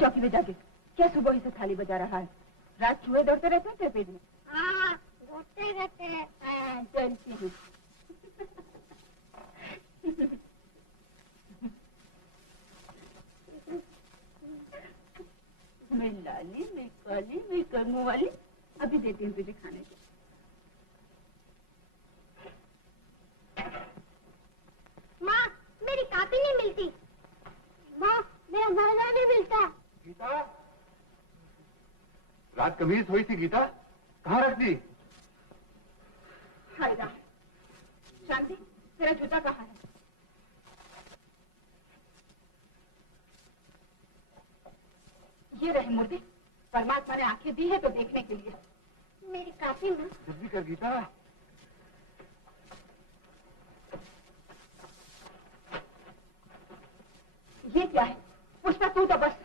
चौकी में जाके क्या सुबह ही से थाली बजा रहा है? रात चूहे दौड़ते रहते हैं तेरे पेट में? हाँ, दौड़ते रहते हैं। चलती हूँ। मैं लाली, मैं काली, मैं कर्मों वाली, अभी देती हूँ तुझे खाने को। माँ, मेरी कापी नहीं मिलती। माँ, मेरा मरना नहीं मिलता। गीता, रात कमीज हुई थी गीता, कहाँ रख दी? हाय राम, शांति, तेरा जूता कहाँ है? ये रहे मूर्ति, परमात्मा ने आंखें दी है तो देखने के लिए। मेरी कापी में। जल्दी कर गीता। ये क्या है? पुष्पा तू तो बस।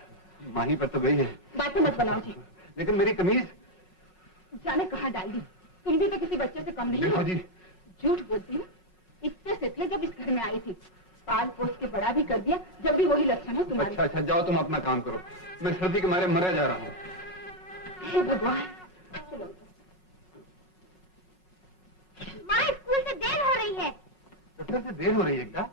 माही पर तो गई है। बातें मत बनाओ जी। लेकिन मेरी कमीज जाने कहाँ डाल दी? तुम भी तो किसी बच्चे से कम नहीं देखो जी। झूठ बोलती हूँ। इतने से थे जब इस घर में आई थी, पाल पोस के बड़ा भी कर दिया, जब भी वही लक्षण है तुम्हारे। अच्छा, जाओ तुम अपना काम करो, मैं सर्दी के मारे मरा जा रहा हूँ। हे भगवान। माँ, स्कूल से देर हो रही है। दफ्तर से देर हो रही है क्या?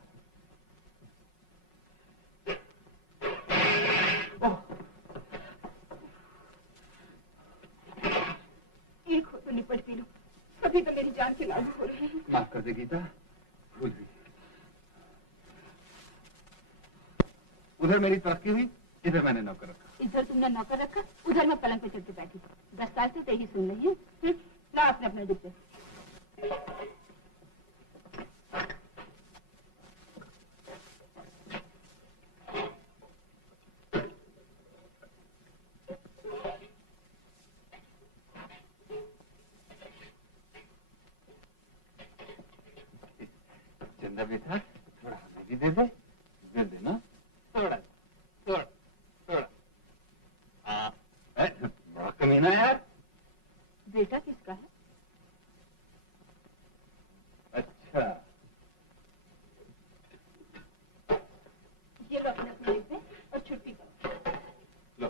एक हो तो निपट भी लो, सभी तो मेरी जान के लागू हो रहे हैं। माफ कर दे गीता, भूल गई। उधर मेरी तरक्की हुई, इधर मैंने नौकर रखा। इधर तुमने नौकर रखा, उधर मैं पलंग पे चढ़ के बैठी। 10 साल से तेरी सुन रही हूँ। ला अपने अपने डिब्बे। चंदा बेटा, थोड़ा हमें भी दे दे ना। थोड़ा थोड़ा थोड़ा। बड़ा कमीना यार। बेटा किसका है? अच्छा, ये लो अपने अपने डिब्बे और छुट्टी करो। लो।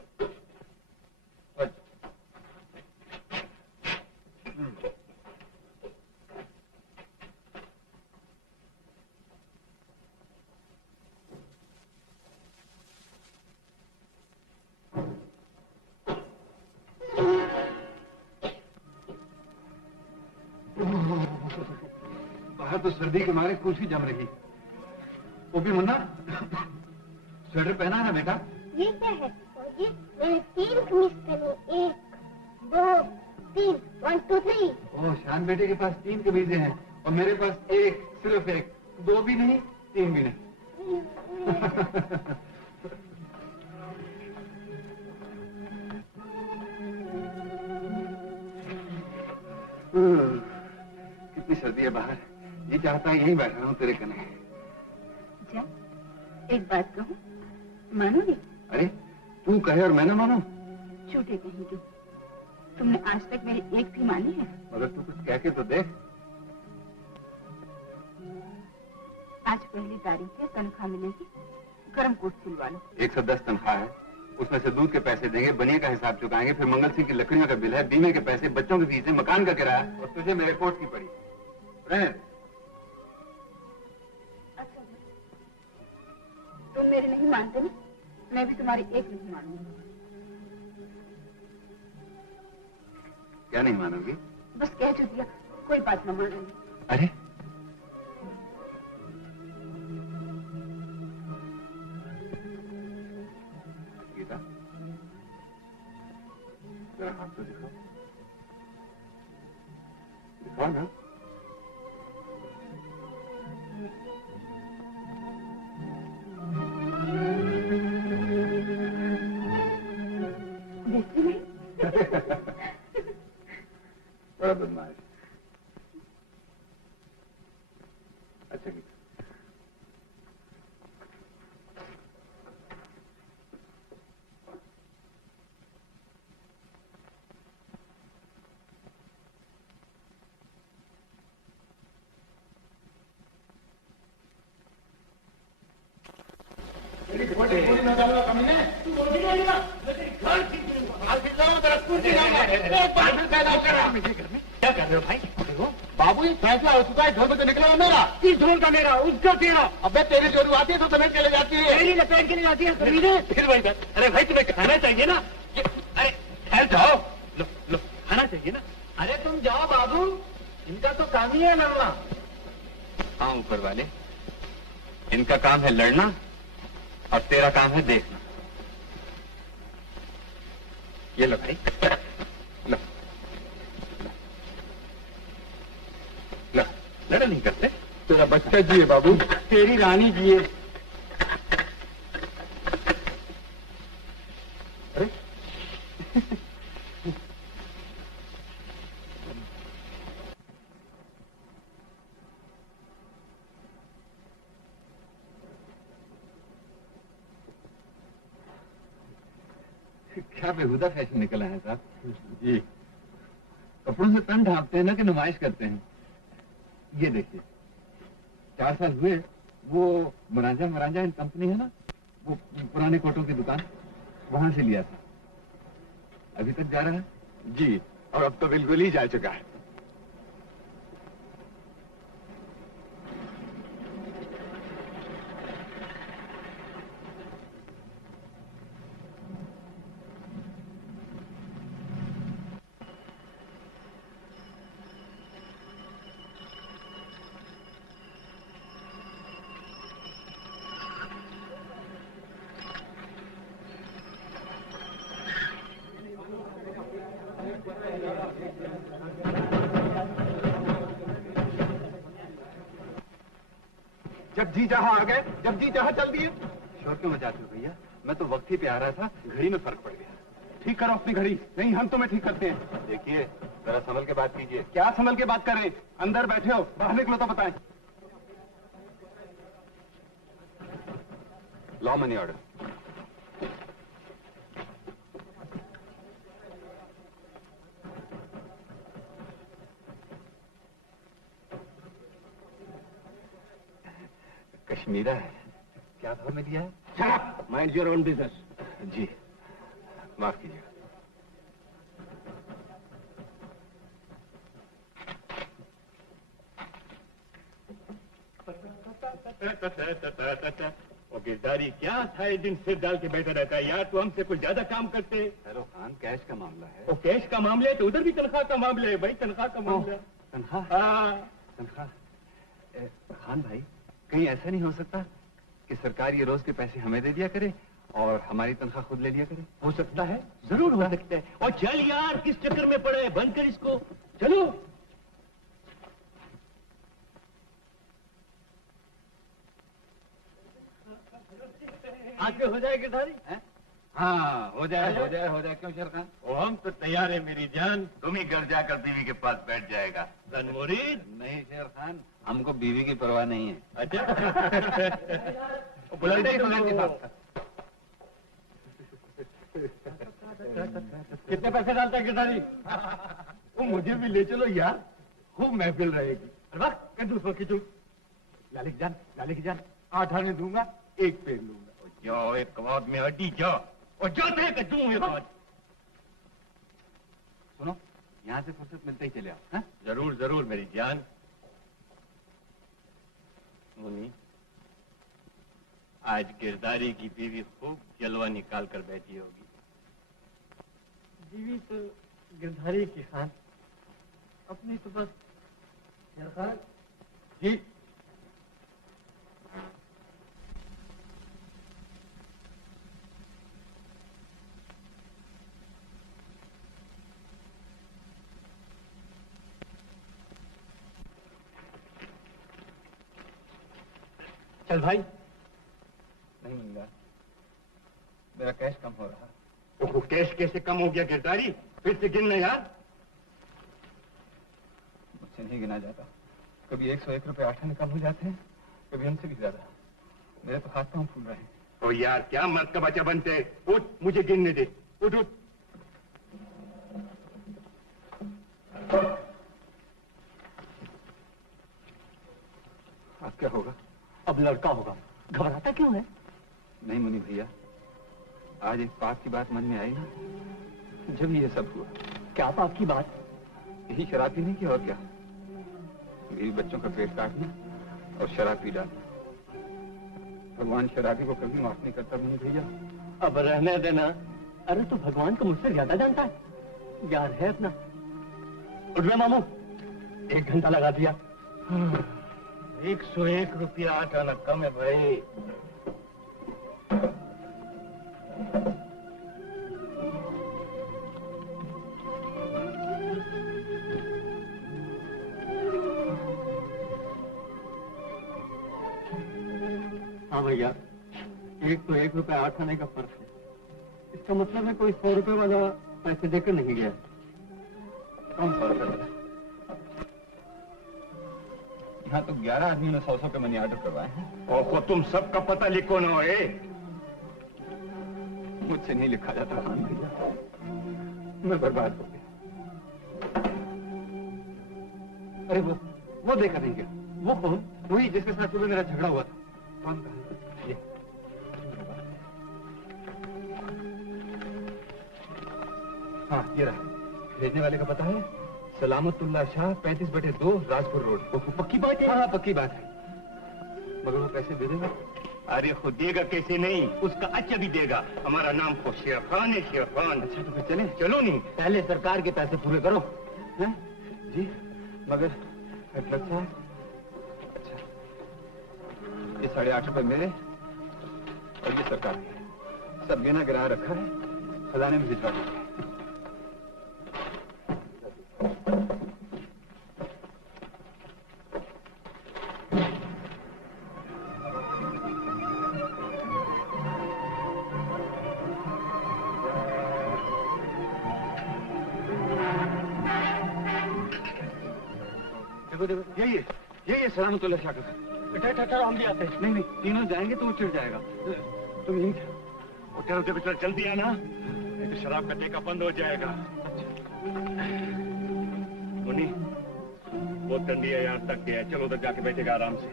बाहर तो सर्दी के मारे कुल्फी जम रही। वो भी मुन्ना, स्वेटर पहना है ना बेटा? ये क्या है? और ये मैंने 3 कमीज पहनी, 1 2 3, 1 2 3। ओह, शान बेटे के पास 3 कमीजें हैं और मेरे पास एक, सिर्फ एक। 2 भी नहीं, 3 भी नहीं। कितनी सर्दी है बाहर। ये चाहता है यहीं बैठा रहूं तेरे कने। जा, एक बात कहूँ, मानोगे? अरे तू कहे और मैं ना मानूं? झूठे कहेंगे। तुमने आज तक मेरी एक भी मानी है? मगर तू कुछ कह के तो देख। आज पहली तारीख है, तनख्वाह मिलेगी, गर्म कोट सिलवा लो। 110 तनख्वाह है, उसमें से दूध के पैसे देंगे, बनिए का हिसाब चुकाएंगे, फिर मंगल सिंह की लकड़ियों का बिल है, बीमे के पैसे, बच्चों की फीसें, मकान का किराया, और तुझे मेरे कोट की पड़ी। अच्छा, तुम मेरे नहीं मानते ना, मैं भी तुम्हारी एक नहीं मानूंगी। क्या नहीं मानोगी? बस कह जो दिया, कोई बात न मानूंगी। अरे गीता, जरा हाथ तो दिखाओ, दिखाओ ना। देखती नहीं? बड़ा बदमाश। अच्छा गीता, क्या कर रहे हो भाई? बाबू ये फैसला हो चुका है, ढोल तो निकला मेरा। किस ढोल का मेरा? उसका तेरा। अबे तेरी जोरू आती है तो समेट चले जाती है। मेरी लपेट के ले जाती है फिर वही बात। अरे भाई तुम्हें खाना चाहिए ना। अरे ठहर जाओ, लो लो खाना चाहिए ना। अरे तुम जाओ बाबू, इनका तो काम ही है लड़ना। हाँ ऊपर वाले, इनका काम है लड़ना और तेरा काम है देखना। ये लो भाई, लो लो। लड़ा नहीं करते? तेरा बच्चा जिए बाबू, तेरी रानी जिए। अरे क्या बेहुदा फैशन निकला है साहब। जी, कपड़ों से तन ढांपते हैं ना कि नुमाइश करते हैं। ये देखिए, 4 साल हुए, वो मरांजा एंड कंपनी है ना, वो पुराने कोटों की दुकान, वहां से लिया था। अभी तक जा रहा है? जी, और अब तो बिल्कुल ही जा चुका है। जब जी जहां आ गए, जब जी जहां चल दिए। शोर क्यों मचाते हो भैया? मैं तो वक्त ही पे आ रहा था, घड़ी में फर्क पड़ गया। ठीक करो अपनी घड़ी, नहीं हम तुम्हें ठीक करते हैं। देखिए, जरा संभल के बात कीजिए। क्या संभल के बात करें? अंदर बैठे हो, बाहर निकलो तो बताएं। Law money order. कश्मीरा है, क्या भाव में दिया है? Mind your own business. जी, माफ कीजिएगा। और गिरदारी क्या सारे दिन सिर डाल के बैठा रहता है यार, तू हमसे कुछ ज्यादा काम करते। हेलो खान, कैश का मामला है। वो कैश का मामले है तो उधर भी तनख्वाह का मामला है भाई, तनख्वाह का मामला। तनख्वाह? हाँ तनख्वाह? खान भाई, कहीं ऐसा नहीं हो सकता कि सरकार ये रोज के पैसे हमें दे दिया करे और हमारी तनख्वाह खुद ले लिया करे? हो सकता है, जरूर हो सकता है। और चल यार, किस चक्कर में पड़े, बंद कर इसको, चलो। आज पे हो जाए गिरधारी? हाँ, हो जाए। क्यों शेर खान? ओ, हम तो तैयार है मेरी जान। तुम ही घर जाकर बीवी के पास बैठ जाएगा। मुरीद नहीं शेर खान, हमको बीवी की परवाह नहीं है। अच्छा बुलाते कितने पैसे डालता है गिरधारी? वो मुझे भी ले चलो यार, खूब महफिल रहेगी। अरे वाह, कंजूस की चूक। लालिक जान 8 आने दूंगा, 1 पेड़ लूंगा। जो एक कबाब में हड्डी जो, और जो थे कि दूं एक बात। सुनो, यहाँ से फुर्सत मिलते ही चले आओ। हाँ? जरूर मेरी जान। मुनी, आज गिरधारी की बीवी खूब जलवा निकाल कर बैठी होगी। बीवी तो गिरधारी की खान, अपनी तो बस खान जी। चल भाई। नहीं मिल, मेरा कैश कम हो रहा। तो कैश कैसे कम हो गया गिरधारी? फिर से गिनना यार। मुझसे नहीं गिना जाता। कभी 101 रुपए 8 आने कम हो जाते हैं, कभी हमसे भी ज्यादा। मेरे तो हाथ पांव फूल रहे हैं। ओ यार, क्या मर्द का बच्चा बनते हैं। उठ, मुझे गिनने दे। उठ। अब क्या होगा? अब लड़का होगा। घबराता क्यों है? नहीं मुनि भैया, आज एक पाप की बात मन में आई ना, जब ये सब हुआ। क्या पाप की बात? यही शराब पीने की, और क्या। मेरी बच्चों का पेट काटना और शराब पी डालना। भगवान शराबी को कभी माफ नहीं करता मुनि भैया। अब रहने देना। अरे तो भगवान को मुझसे ज्यादा जानता है। यार है अपना। उठ रहे मामू, 1 घंटा लगा दिया। 101 रुपया 8 आना कम है भाई। हाँ भैया, 101 रुपया 8 आने का फर्क है। इसका मतलब है कोई 100 रुपए वाला पैसे देकर नहीं गया। कौन 100 रुपए वाला? यहाँ तो 11 आदमियों ने 100 के मनी ऑर्डर करवाए हैं। ओहो, तुम सबका पता लिखो ना। मुझसे नहीं लिखा जाता खान भैया, मैं बर्बाद हो गया। अरे वो देखा नहीं क्या? वो कौन? वही जिसके साथ सुबह मेरा झगड़ा हुआ था। कौन कहा? ये हाँ, ये रहा। भेजने वाले का पता है? सलामतुल्लाह शाह, 35/2 राजपुर रोड। पक्की बात है? हाँ, पक्की बात है। मगर वो पैसे दे देगा? अरे खुद देगा कैसे नहीं, उसका अच्छा भी देगा। हमारा नाम तो शेर खान है, शेर खान। अच्छा तो फिर चले? चलो नहीं, पहले सरकार के पैसे पूरे करो। हैं? जी, मगर खटलत साहब, अच्छा, ये 8.5 रुपए मेरे और ये सरकार के, सब गिना गिरा रखा है, खजाने में भिजवा दीजिए। यही सलामतुल्लाह शाह का। हम भी आते हैं। नहीं, तीनों जाएंगे तो वो चिढ़ जाएगा। तुम यहीं होटल से बेटा जल्दी आना, नहीं तो शराब का ठेका बंद हो जाएगा। मुनी, बहुत ठंडी है, यहाँ तक गया। चलो उधर जाके बैठेगा आराम से।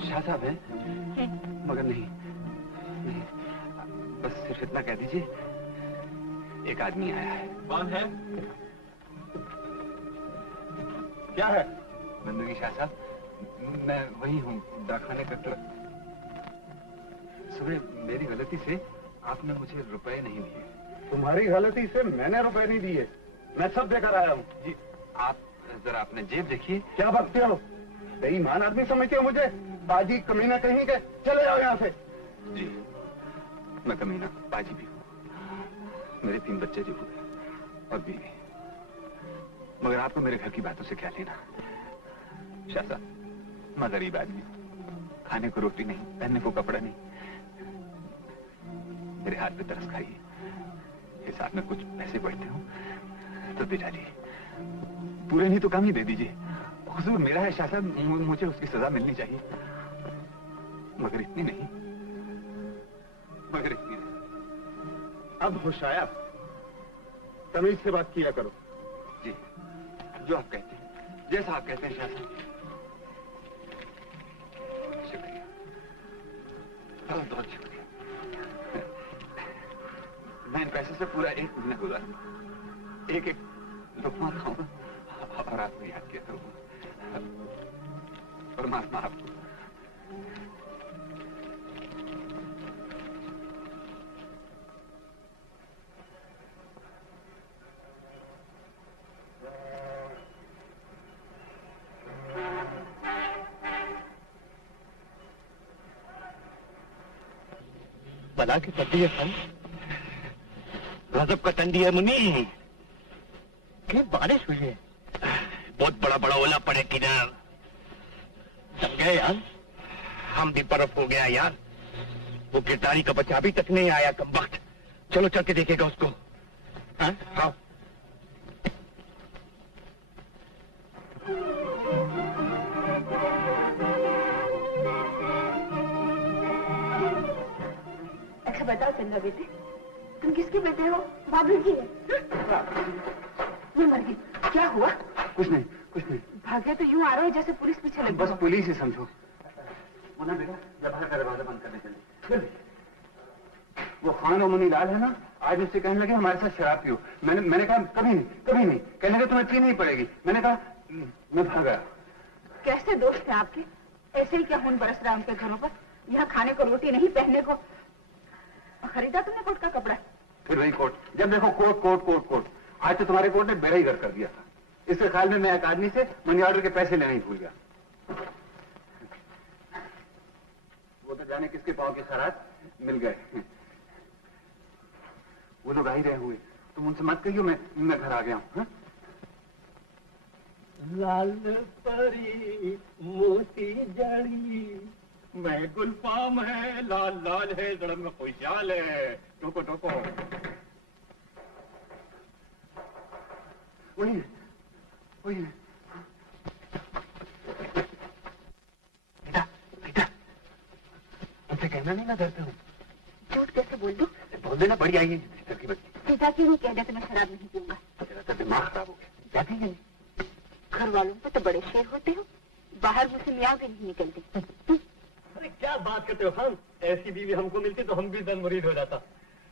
शाह साहब हैं? मगर नहीं, बस सिर्फ इतना कह दीजिए, एक आदमी आया है। कौन है? क्या है? बंदगी शाह साहब, मैं वही हूँ, डाकखाने का क्लर्क। सुबह मेरी गलती से आपने मुझे रुपए नहीं दिए। तुम्हारी गलती से मैंने रुपए नहीं दिए, मैं सब देकर आया हूँ। जी, आप जरा आपने जेब देखिए। क्या बकते हो? बेईमान आदमी समझते हो मुझे? बाजी कमीना कहीं के, चले जाओ यहाँ से। जी मैं कमीना बाजी भी हूँ। मेरे 3 बच्चे भी हुए और बीवी, मगर आपको मेरे घर की बातों से क्या लेना? शाह साहब, मैं गरीब आदमी हूँ, खाने को रोटी नहीं, पहनने को कपड़ा नहीं। मेरे हाथ पे तरस खाइए, हिसाब में कुछ पैसे बढ़ते हो तो दे डालिए, पूरे नहीं तो कम ही दे दीजिए। हुजूर मेरा है शाह साहब, मुझे उसकी सजा मिलनी चाहिए, मगर इतनी नहीं, मगर इतनी नहीं। अब होश आया? तमीज से बात किया करो। जी जो आप कहते हैं, जैसा आप कहते हैं शाह साहब। शुक्रिया, बहुत बहुत शुक्रिया। मैं इन पैसे से पूरा 1 महीना गुजारूंगा, एक लुकमा खाऊंगा और आपको याद किया करूंगा। परमात्मा आपको बला की पट्टी है खान, गजब का टंडी है मुनी। क्या बारिश हुई है? बहुत बड़ा बड़ा ओला पड़े किनार। जम गए यार, हम भी बर्फ हो गया यार। वो गिरदारी का बच्चा अभी तक नहीं आया कम वक्त। चलो चल के देखेगा उसको। हाँ हाँ। अच्छा बताओ चंदा बेटे, तुम किसके बेटे हो? भाभी जी है। मैं मर गई, क्या हुआ? कुछ नहीं, कुछ नहीं। भाग्य तो यूं आ रहा है जैसे पुलिस पीछे लगी। बस पुलिस ही समझो। मुन्ना बेटा, जब बाहर का दरवाजा बंद करने चले। वो खान और मुनी लाल है ना, आज उससे कहने लगे हमारे साथ शराब पियो। मैंने कहा कभी नहीं, कभी नहीं। कहने लगे तुम्हें पीनी ही पड़ेगी। मैंने कहा मैं भाग गया। कैसे दोस्त थे आपके? ऐसे ही क्या खून बरस रहा है उनके घरों पर? यहाँ खाने को रोटी नहीं, पहनने को। खरीदा तुमने कोट का कपड़ा? फिर वही कोट, जब देखो कोट कोट कोट कोट। आज तो तुम्हारे कोट ने बेड़ा ही गर्क कर दिया था। इसके ख्याल में मैं एक आदमी से मनी ऑर्डर के पैसे लेने ही भूल गया। वो तो जाने किसके पांव की खराट मिल गए। वो लोग आ ही रहे हुए, तुम उनसे मत कहियो मैं घर आ गया हूँ। लाल परी मोती जड़ी, मैं गुलफाम है, लाल लाल है, जड़म में खुशहाल है। टोको टोको। वही वही। बेटा बेटा, उनसे कहना नहीं मैं घर पे हूँ। झूठ कैसे बोल दूं? बोल देना, बड़ी आई है सिस्टर की बच्ची। पिता क्यों नहीं कह देते मैं शराब नहीं पीऊंगा? तेरा तो दिमाग खराब हो गया। जाते ही नहीं। घर वालों पे तो बड़े शेर होते हो, बाहर मुझसे मियाँ भी नहीं निकलते। अरे क्या बात करते हो खान, ऐसी बीवी हमको मिलती तो हम भी दन मुरीद हो जाता।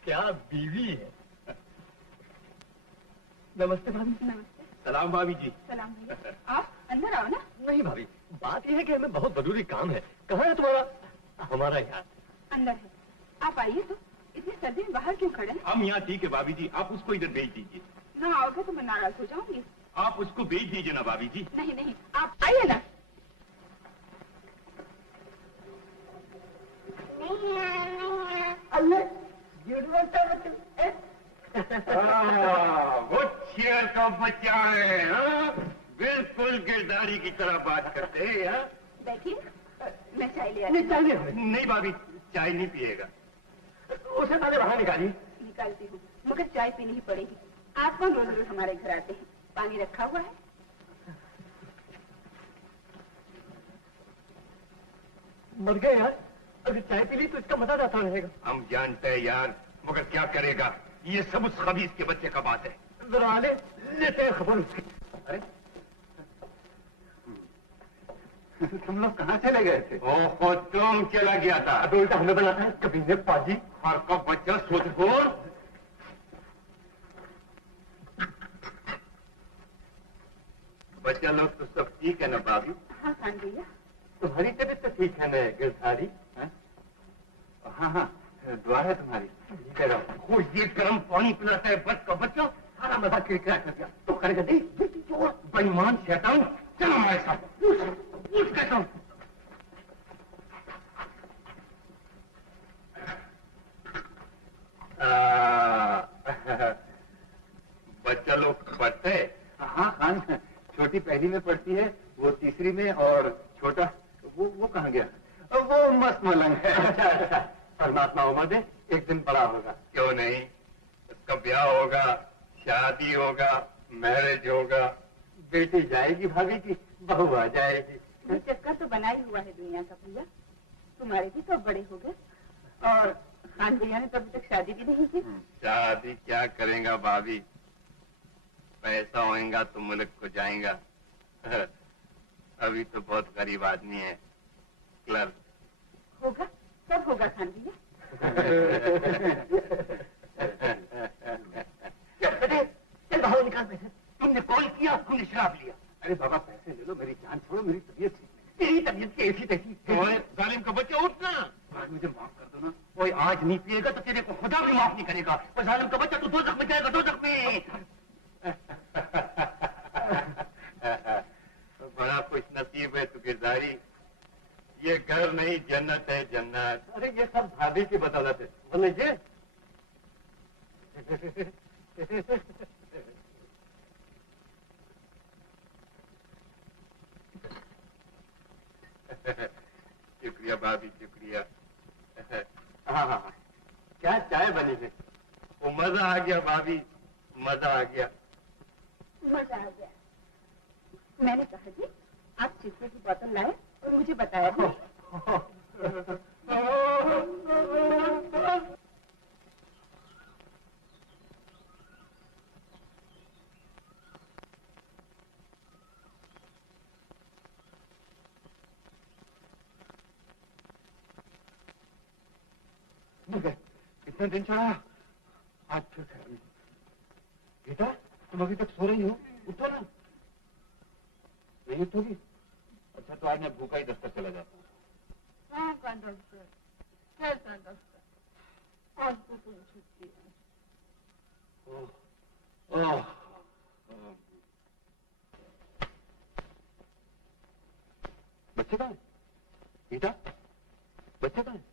क्या बीवी है। नमस्ते भाभी। नमस्ते। सलाम भाभी जी। सलाम भैया। आप अंदर आओ ना। नहीं भाभी, बात यह है कि हमें बहुत जरूरी काम है। कहाँ है तुम्हारा? हमारा यार अंदर है, आप आइए। तो इतनी सर्दी में बाहर क्यों खड़े हैं? हम यहाँ ठीक है भाभी जी, आप उसको इधर भेज दीजिए। ना आओगे तो मैं नाराज हो जाऊंगी। आप उसको भेज दीजिए ना भाभी जी। नहीं नहीं, आप आइए ना। वो शेर का बच्चा है, हाँ? बिल्कुल गिरदारी की तरह बात करते हैं। हाँ? बैठिए, मैं चाय ले आई। नहीं भाभी, चाय नहीं पिएगा। उसे पहले बाहर निकालिए। निकालती हूँ, मगर चाय पीनी ही पड़ेगी। आप कौन रोज रोज हमारे घर आते हैं? पानी रखा हुआ है। मर गए यार, अगर चाय पी ली तो इसका मजा जाता रहेगा। हम जानते हैं यार, मगर क्या करेगा, ये सब उस खबीस के बच्चे का बात है। जरा लेते हैं खबर उसकी। अरे तुम लोग कहाँ चले गए थे? ओहो, तुम चला गया था। अब उल्टा हमें बनाता है कभी ने पाजी। और का बच्चा सुधखोर। बच्चा लोग तो सब ठीक है ना भाभी? हाँ खान भैया। तुम्हारी तबीयत तो ठीक है ना गिरधारी? हाँ हाँ, दुआ है तुम्हारी। वो ये गर्म पानी पिलाता है बच का बच्चा, सारा मजा किरकिरा कर दिया। तो करेगा नहीं बेईमान शैतान, चल हमारे साथ, पूछ कहता हूँ। बच्चा लोग पढ़ते हैं? हाँ खान, छोटी पहली में पढ़ती है, वो तीसरी में, और छोटा वो कहाँ गया? वो मस्त मलंग है। अच्छा, परमात्मा उम्र दे, एक दिन बड़ा होगा। क्यों नहीं, उसका ब्याह होगा, शादी होगा, मैरिज होगा, बेटी जाएगी भाभी की, बहू आ जाएगी। ये चक्कर तो बना ही हुआ है दुनिया का भैया। तुम्हारे भी तो बड़े हो गए, और खान भैया ने तो अभी तक शादी भी नहीं की। शादी क्या करेगा भाभी, पैसा होएगा तो मुल्क को जाएगा। अभी तो बहुत गरीब आदमी है, क्लर्क। होगा, सब होगा खान भैया। चल बाहर निकाल पैसे। तुमने कॉल किया, हमने शराब लिया। अरे बाबा पैसे ले लो, मेरी जान छोड़ो, मेरी तबीयत ठीक नहीं। तेरी तबीयत की ऐसी तैसी। जालिम का बच्चा उठना। मुझे माफ कर दो ना, कोई आज नहीं पिएगा तो तेरे को खुदा भी माफ नहीं करेगा। और जालिम का बच्चा, तू दो जख्म जाएगा, दो जख्म। बड़ा खुश नसीब है तू किरदारी, ये घर नहीं जन्नत है जन्नत। अरे ये सब भाभी की बदौलत है, बोले ये। शुक्रिया भाभी, शुक्रिया। हाँ हाँ, क्या चाय बनी है। वो मजा आ गया भाभी, मजा आ गया। मजा आ गया। मैंने कहा जी आप चित्रे की बोतल लाए और मुझे बताया था। इतना दिन चढ़ा, आज फिर खैर। बेटा तुम अभी तक सो रही हो, उठो ना। नहीं उठोगी? अच्छा तो आज मैं भूखा ही दफ्तर चला जाता हूँ। हाँ का डॉक्टर, कैसा डॉक्टर, आज तो तुम छुट्टी है। ओह, बच्चे कहाँ हैं? बेटा बच्चे कहाँ हैं?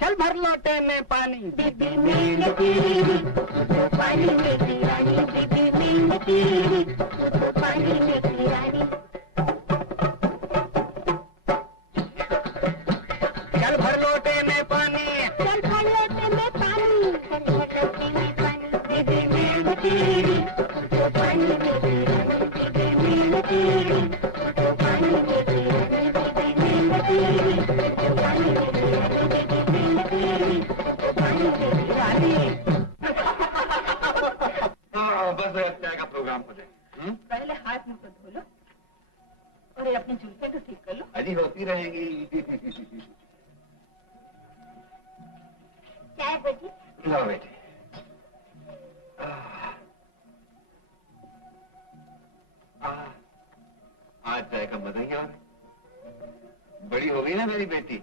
चल भर लोटे में पानी। बीबी मीन की तो पानी में की रानी, बीबी मीन की तो पानी में की रानी। चल भर लोटे में पानी, चल भर लोटे में पानी, चल भर लोटे में पानी। बीबी मीन की तो पानी में की रानी, बीबी मीन की तो पानी में की रानी, बीबी मीन की तो पानी में की रानी, बीबी मीन की तो पानी में की रानी। बस चाय का प्रोग्राम हो जाए। पहले हाथ मुंह तो धो लो और ये अपनी जुल्फे तो ठीक कर लो। अजी होती रहेंगी। चाय बजी। लो बेटे। आज चाय का मजा ही और है। बड़ी हो गई ना मेरी बेटी,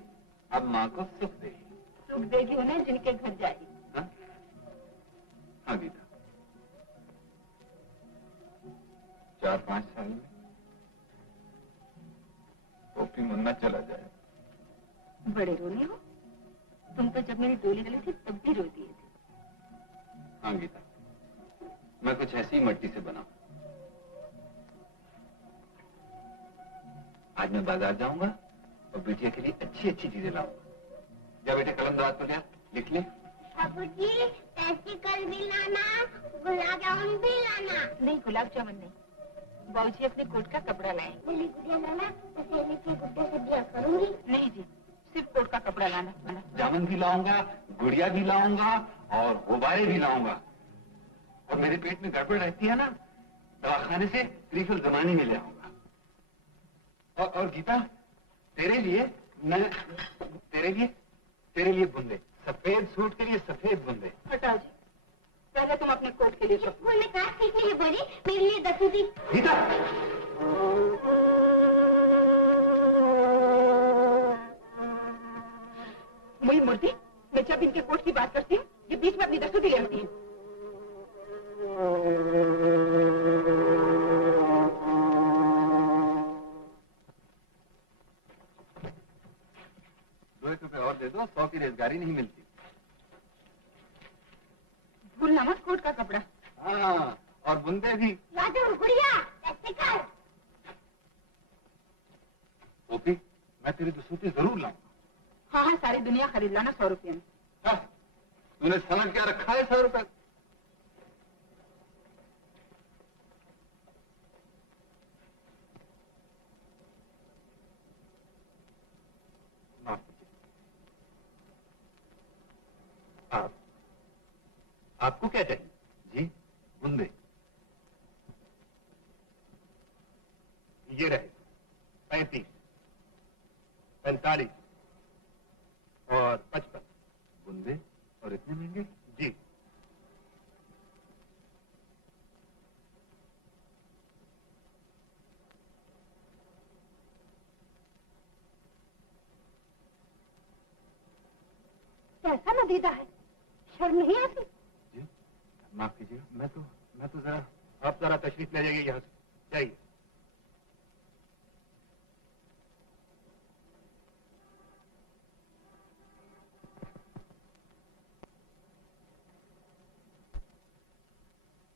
अब माँ को सुख देगी। सुख देगी उन्हें जिनके घर जाएगी। हाँ? हाँ गीता, 4-5 साल में टोपी मुन्ना चला जाए। बड़े रोने हो तुम तो, जब मेरी डोली गली थी तब भी रो दिए थे। हाँ गीता, मैं कुछ ऐसी ही मट्टी से बना हूं। आज मैं बाजार जाऊंगा और बिटिया के लिए अच्छी अच्छी चीजें लाऊंगा। जा बेटे कलम दवात तो लिया, लिख ले। बाबूजी पैसिकल भी लाना, गुलाब जामुन भी लाना। नहीं गुलाब जामुन नहीं, बाबूजी अपने कोट का कपड़ा लाए। मेरी गुड़िया लाना, तो सहेली के गुड्डे से ब्याह करूंगी। नहीं जी, सिर्फ कोट का कपड़ा लाना। जामुन भी लाऊंगा, गुड़िया भी लाऊंगा और गुब्बारे भी लाऊंगा। और मेरे पेट में गड़बड़ रहती है ना, दवाखाने से रिफिल जमाने में ले आऊंगा। और गीता तेरे लिए मैं तेरे लिए बुंदे, सफेद सूट के लिए सफेद बुंदे। हटाओ जी, पहले तुम अपने कोट के लिए स्कूल में क्लास सीखने लिए बोली, मेरे लिए 10 दी। गीता वही मूर्ति, मैं जब इनके कोट की बात करती हूँ ये बीच में अपनी दस्तूरी ले आती है। ₹2 और दे दो, 100 की रेजगारी नहीं मिलती। भूलना मत कोट का कपड़ा। हाँ, और बुंदे भी। राजू गुड़िया पैसिकल। ओपी, मैं तेरी दस्तूरी जरूर लाऊंगा। हाँ हाँ, सारी दुनिया खरीद लाना 100 रुपये में। हाँ, तूने समझ क्या रखा है 100 रुपए? आपको क्या चाहिए? जी, बुंदे। ये रहे 35, 45 और 55 बुंदे। और इतने महंगे? जी। कैसा नदीदा है, शर्म नहीं आती? जी, माफ कीजिएगा, मैं तो जरा, आप जरा तशरीफ ले जाइए यहाँ से, जाइए।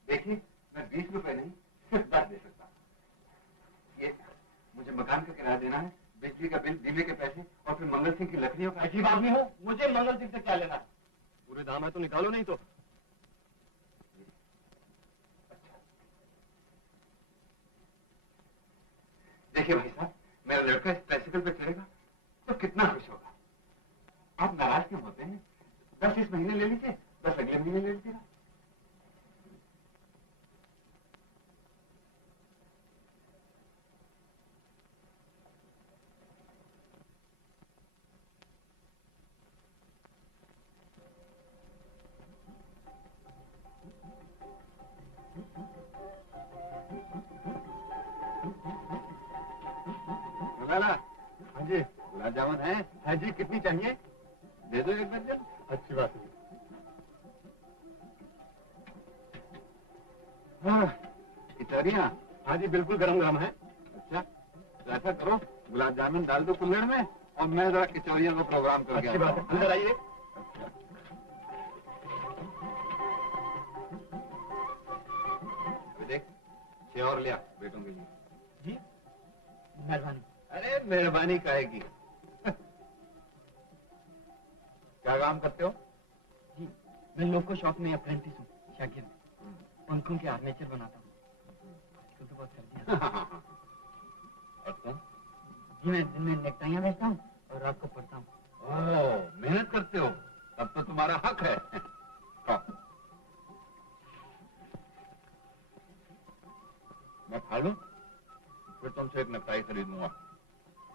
देखिए, मैं 20 रुपए नहीं, सिर्फ 10 दे सकता हूँ। ये मुझे मकान का किराया देना है, बिजली का बिल, बीमे के पैसे और फिर मंगल सिंह की लकड़ियों का। अजीब आदमी हो, मुझे मंगल सिंह से क्या लेना? पूरे दाम है तो निकालो, नहीं तो। देखिए भाई साहब, मेरा लड़का इस बाइसिकल पे चलेगा तो कितना खुश होगा। आप नाराज क्यों होते हैं? 10 इस महीने ले लीजिए, 10 अगले महीने ले लीजिएगा। लाला, हाँ जी, गुलाब जामुन है? हाँ जी, कितनी चाहिए? दे दो 1 दर्जन। अच्छी बात है। हाँ, इटारिया? हाँ जी, बिल्कुल गरम गरम है। अच्छा, तो ऐसा करो, गुलाब जामुन डाल दो कुल्हड़ में और मैं जरा किचौड़ियों का प्रोग्राम करके अच्छी बात है, अंदर आइए। देख 6 और लिया बेटों के लिए। जी मेहरबानी। अरे मेहरबानी काहेगी। क्या काम करते हो? जी मैं लोको शॉप में अप्रेंटिस हूँ, शागिर्द। पंखों के आर्मेचर बनाता हूँ। आजकल तो बहुत सर्दी है। और तुम? जी मैं दिन में नेकटाइयाँ बेचता हूँ और रात को पढ़ता हूँ। ओह, मेहनत करते हो, तब तो तुम्हारा हक है। मैं खा लूं? फिर तुमसे एक नेकटाई खरीदूंगा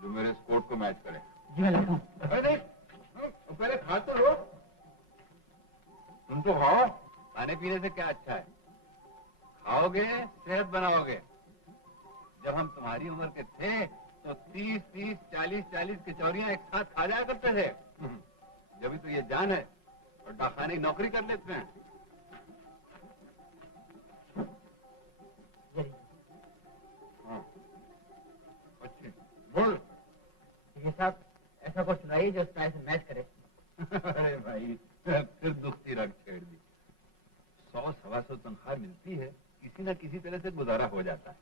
जो मेरे इस कोट को मैच करे। जी मैं लाता हूँ। अरे नहीं, पहले खा तो लो। तुम तो खाओ, खाने पीने से क्या अच्छा है। खाओगे सेहत बनाओगे। जब हम तुम्हारी उम्र के थे तो 30-30, 40-40 कचौरियां एक साथ खा जाया करते थे। जब तो ये जान है और डाकखाने की नौकरी कर लेते हैं। हाँ, अच्छी बोल। ये साहब ऐसा कुछ सुनाइए जो स्टाइल से मैच करे। अरे भाई फिर दुखती रग छेड़ दी। 100-125 तनख्वाह मिलती है, किसी न किसी तरह से गुजारा हो जाता है।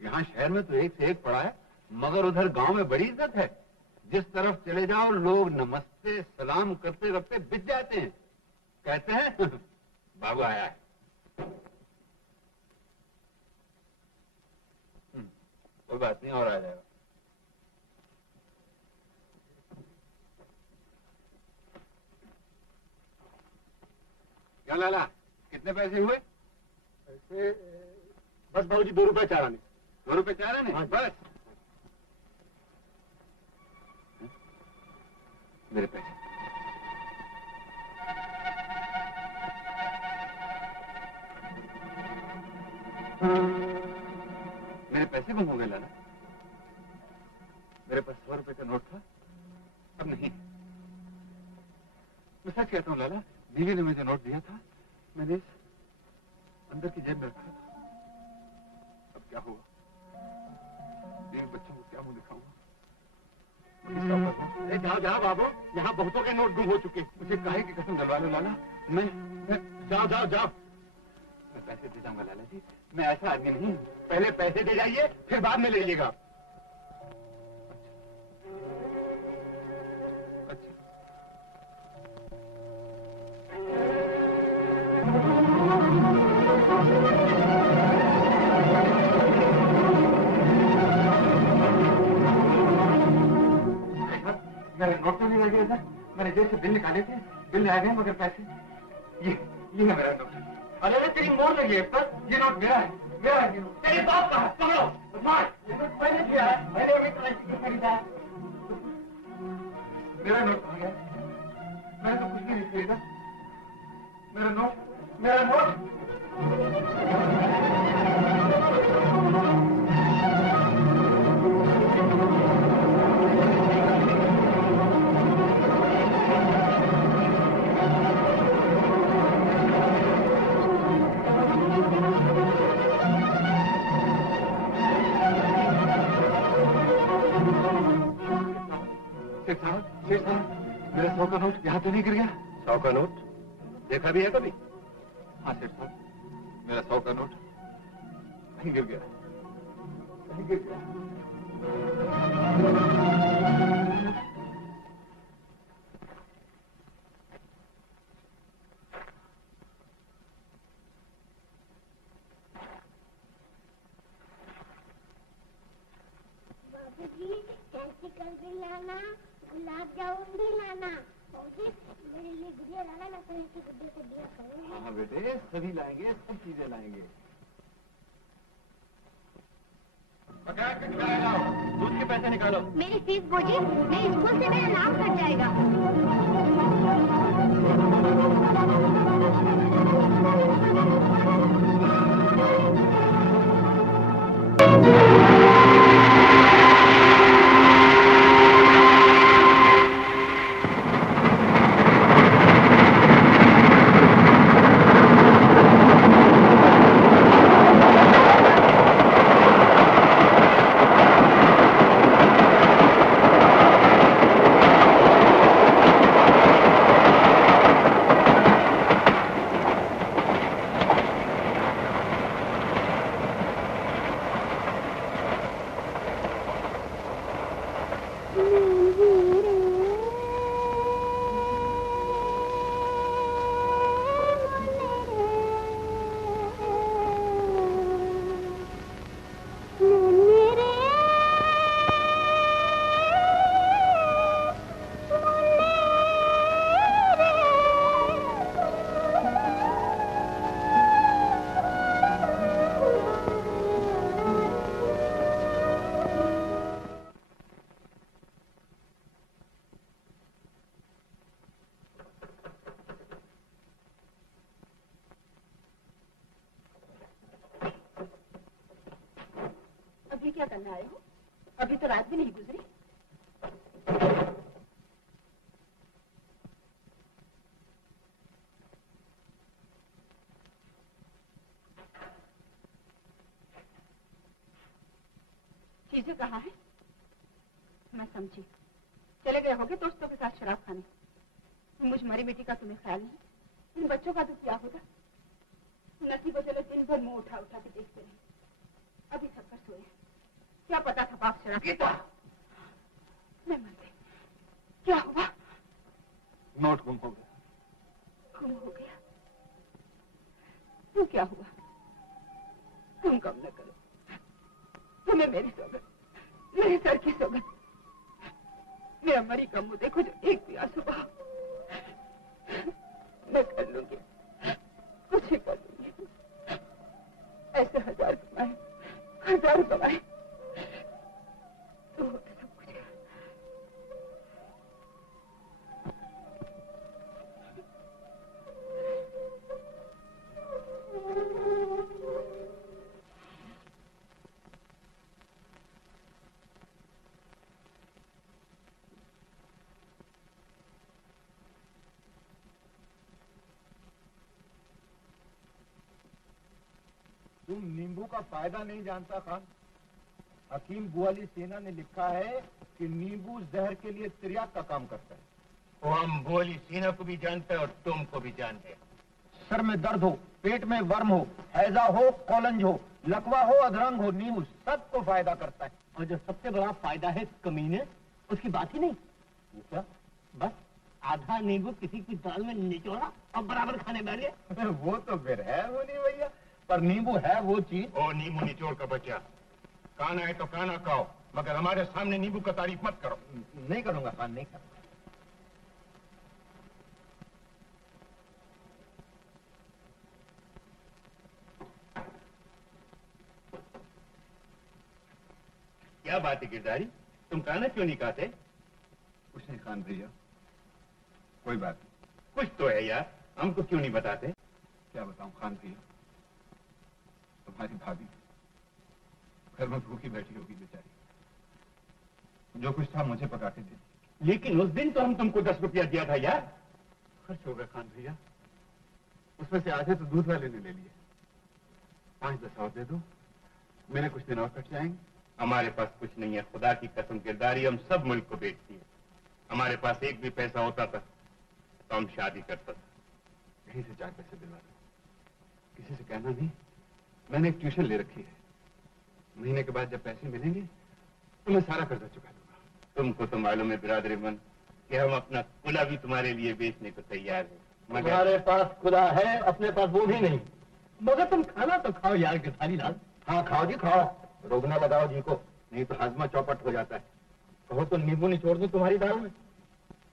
यहाँ शहर में तो एक से एक पड़ा है, मगर उधर गांव में बड़ी इज्जत है। जिस तरफ चले जाओ लोग नमस्ते सलाम करते करते बिक जाते हैं। कहते हैं बाबू आया है। कोई बात नहीं, और आ जाएगा। क्या लाला, कितने पैसे हुए? ऐसे बस बाबूजी 2 रुपए 4 आने। 2 रुपए 4 आने? बस। मेरे पैसे। मेरे पैसे गुम हो गए लाला। मेरे पास 100 रुपए का नोट था, अब नहीं। मैं सच कहता हूँ लाला, बीवी ने मुझे नोट दिया था, मैंने इस अंदर की जेब में रखा था। अब क्या होगा? बीवी बच्चों को क्या मुंह दिखाऊंगा? अरे जाओ जाओ बाबू, यहाँ बहुतों के नोट गुम हो चुके। मुझे काहे की कसम दिलवा लो लाला। मैं जाओ जाओ जाओ। मैं पैसे दे जाऊंगा लाला जी, मैं ऐसा आदमी नहीं हूँ। पहले पैसे दे जाइए, फिर बाद में ले लीजिएगा। अच्छा, मेरे नोट तो नहीं रह गया था। मैंने जेब से बिल निकाले थे, बिल आ गए मगर पैसे ये है मेरा नोट। अरे तेरी मोड़ लगी पर ये नोट मेरा है, मेरा है ये नोट। तेरी बात कहा पकड़ो मार। मैंने किया है, मैंने अभी तो खरीदा है। मेरा नोट कहाँ गया? मैंने तो कुछ भी नहीं खरीदा। मेरा नोट, मेरा नोट। सेठ साहब, मेरा 100 का नोट यहाँ तो नहीं गिर गया? 100 का नोट देखा भी है कभी? हाँ सेठ साहब, मेरा 100 का नोट कहीं गिर गया, कहीं गिर गया। बाबूजी कैंसिकल भी लाना, गुलाब जामुन भी लाना। बाबूजी मेरे लिए गुड़िया लाना, ना तो ऐसे गुड्डे से दिया करूँगी। हाँ बेटे, सभी लाएंगे, सब चीजें लाएंगे। दूध के पैसे निकालो। मेरी फीस बोझी, मेरे स्कूल से मेरा नाम कट जाएगा। अभी क्या करने आए हो? अभी तो रात भी नहीं गुजरी। चीजें कहाँ हैं? मैं समझी, चले गए होगे दोस्तों के साथ शराब खाने। मुझ मरी बेटी का तुम्हें ख्याल नहीं। इन बच्चों का तो क्या होगा? नसी को चलो दिन भर मुंह उठा उठा के देखते रहे। अभी सब पर सोए। क्या पता था बाप शराब पीता। मैं मर गई। क्या हुआ? नोट गुम हो गया। गुम हो गया? तो क्या हुआ? तुम कम न करो। तुम्हें मेरी सौगंध, मेरे सर की सौगंध। मेरा मरी का मुंह देखो, जो एक भी आंसू बहा। मैं कर लूंगी, कुछ ही कर लूंगी। ऐसे 1000 कमाए, 1000 कमाए तो सब कुछ है। तुम नींबू का फायदा नहीं जानता खान। हकीम बुआली सेना ने लिखा है कि नींबू जहर के लिए तिर्याक का काम करता है। वो हम बोली सीना को भी जानते हैं और तुमको भी जानते हैं। सर में दर्द हो, पेट में वर्म हो, हैजा हो, कॉलंज हो, लकवा हो, अधरंग हो, नींबू सबको फायदा करता है। और जो सबसे बड़ा फायदा है कमीने, उसकी बात ही नहीं। क्या? बस आधा नींबू किसी की दाल में निचोड़ा और बराबर खाने बैठे। वो तो फिर है वो नहीं भैया, पर नींबू है वो चीज। ओ नींबू निचोड़ का बच्चा, खाना है तो खाना खाओ, मगर हमारे सामने नींबू का तारीफ मत करो। नहीं करूंगा खान, नहीं करूंगा। क्या बात है गिरधारी, तुम खाना क्यों नहीं खाते? कुछ नहीं खान भैया, कोई बात नहीं। कुछ तो है यार, हमको क्यों नहीं बताते? क्या बताऊं खान भैया, तुम्हारी भाभी घर में भूखी बैठी होगी बेचारी, जो कुछ था मुझे पका के दे। लेकिन उस दिन तो हम तुमको 10 रुपया दिया था यार। खर्च हो गया खान भैया, उसमें से आधे तो दूध वाले ने ले लिए। 5-10 और दे दो, मेरे कुछ दिन और कट जाएंगे। हमारे पास कुछ नहीं है, खुदा की कसम गिरधारी, हम सब मुल्क को बेचती है। हमारे पास एक भी पैसा होता था तो हम शादी करता था। कहीं से 4 पैसे दिलवा दो, किसी से कहना नहीं। मैंने एक ट्यूशन ले रखी है, महीने के बाद जब पैसे मिलेंगे तो मैं सारा कर्जा चुका दूंगा। तुमको तो मालूम है बिरादर मन कि हम अपना कुला भी तुम्हारे लिए बेचने को तैयार है, मगर तुम्हारे पास खुदा है, अपने पास वो भी नहीं। मगर तुम खाना तो खाओ यार गिरधारी लाल। हाँ खाओ जी खाओ, रोगना लगाओ जी को, नहीं तो हाजमा चौपट हो जाता है। कहो तो नींबू निचोड़ दूं तुम्हारी दाल में।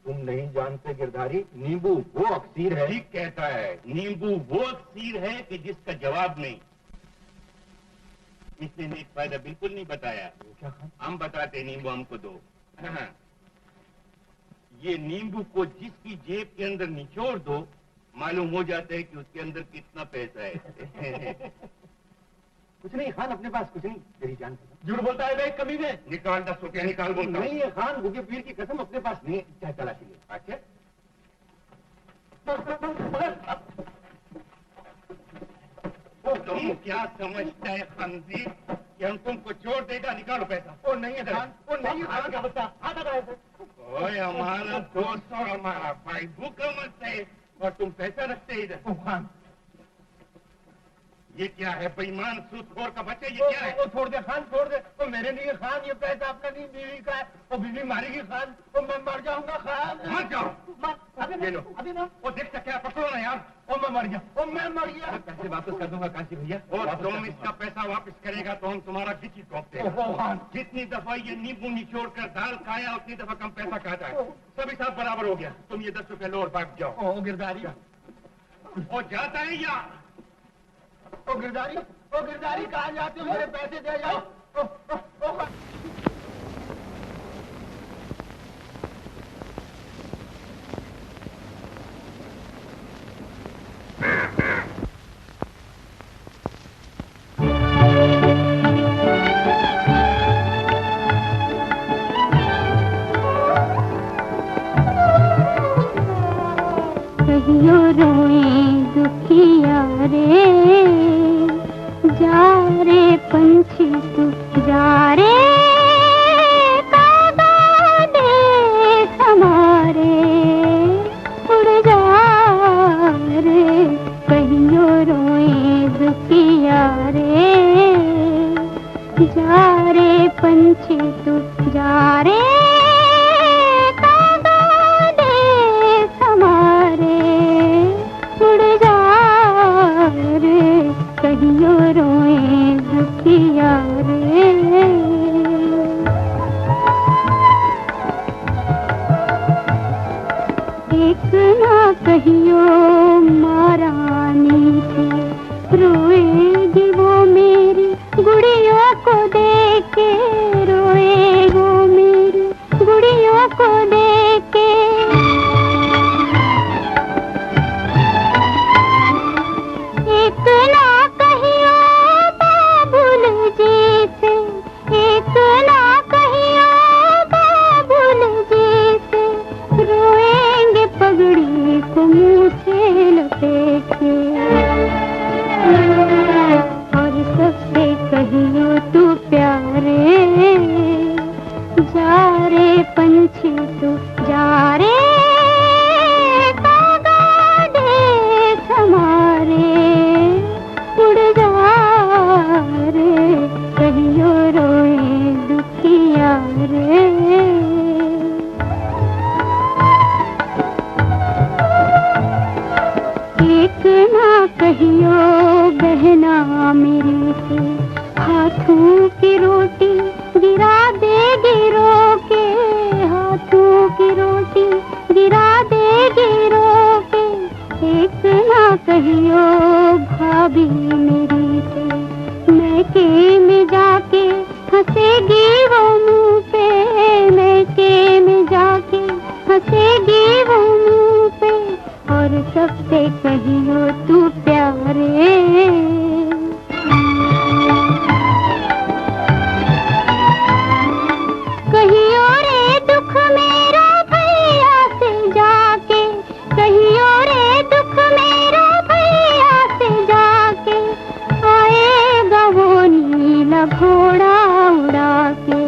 तुम नहीं जानते गिरधारी, नींबू वो अक्सीर है। ठीक कहता है, नींबू वो अक्सीर है कि जिसका जवाब नहीं। इसने नेक फायदा बिल्कुल नहीं बताया। क्या खान? हम बताते नींबू हमको दो। हाँ। ये नींबू को जिसकी जेब के अंदर निचोड़ दो, मालूम हो जाता है कि उसके अंदर कितना पैसा है। कुछ नहीं खान, अपने पास कुछ नहीं, तेरी जान कसम। झूठ बोलता है भाई कमीने। निकाल 10 रुपया निकाल बोलता हूं। नहीं है खान, बुके पीर की कसम, अपने पास नहीं है। चाहे तलाशी ले। अच्छा, तुम क्या समझता है खंजीर कि हम तुमको छोड़ देगा? निकालो पैसा। वो नहीं है खान, वो नहीं है खान का बच्चा। आता है ओए हमारा दोस्त और हमारा भाई भूखा मत है और तुम पैसा रखते इधर। खान, ये क्या है बेईमान सूदखोर का बच्चा, ये क्या है? वो छोड़ दे खान, छोड़ दे। वो मेरे लिए खान, ये पैसा अपना नहीं, बीवी का है। वो बीवी मारेगी खान, वो मैं मर जाऊंगा खान। मर जाओ। अभी ये लो। अभी मैं वो देख सकते हैं, पकड़ो ना यार। ओ मैं मर गया, ओ मैं मर गया। पैसे वापस कर दूंगा काशी भैया। और तुम इसका पैसा वापस करेगा तो हम तुम्हारा गिची टोक देंगे। ओहो खान, जितनी दफा ये नींबू निचोड़ कर दाल खाया उतनी दफा कम पैसा खाता है। सब हिसाब बराबर हो गया। तुम ये 10 रुपए लो और भाग जाओ। ओ गिरदारी, और जाता है या ओ गिरदारी, ओ गिरदारी, कहाँ जाते हो? मेरे पैसे दे जाओ। ओ, ओ, ओ, खान। कहियो रोए दुखिया रे, जा रे पंछी तू जा रे, कागा देश हमारे उड़ जा रे। कहियो रोए दुखिया रे, जा रे पंछी तू जा रे, कहियो रोए दुखिया रे। एक ना कहियो महारानी से, रोएगी वो मेरी गुड़ियों को देके, रोएगी वो मेरी गुड़ियों को देके। एक ना कहियो बाबुल जी से, एक ना कहियो बाबुल जी से, रोएंगे पगड़ी को मुंह से लपेट के। और सबसे कहियो तू प्यारे, जा रे पंछी तू जा रे, कहियो रोए दुखिया रे। एक ना कहियो बहना मेरी से, हाथों की रोटी गिरा देगी रो के, हाथों की रोटी गिरा देगी रो के। एक ना कहियो भाभी मेरी से, मैके में जाके हंसेगी वो मुंह पे, मैके में जाके हंसेगी वो मुंह पे। और सबसे कहियो तू प्यारे, कहियो रे दुख मेरा भैया से जाके, कहियो रे दुख मेरा भैया से जाके। आएगा वो नीला घोड़ा उड़ा के,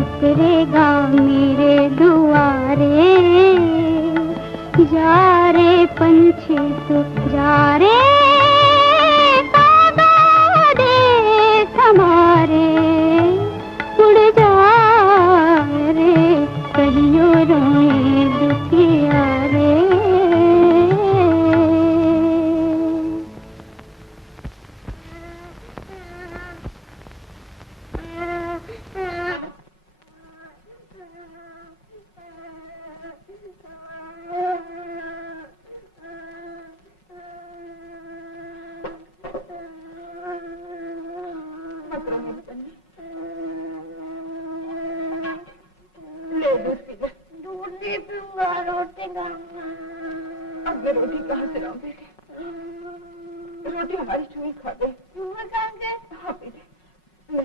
उतरेगा मेरे दुआरे, जा रे पंछी तू जा रे, कागा देश हमारे उड़ जा रे। कहियो रोए दुखिया रे। ले दूध पी ले। दूध नहीं पीऊंगा, रोटी खाऊंगा। अब ये रोटी कहाँ से लाऊं बेटे? रोटी हमारी चूही खा गई। चूहे खाएंगे? हाँ पी ले। ले।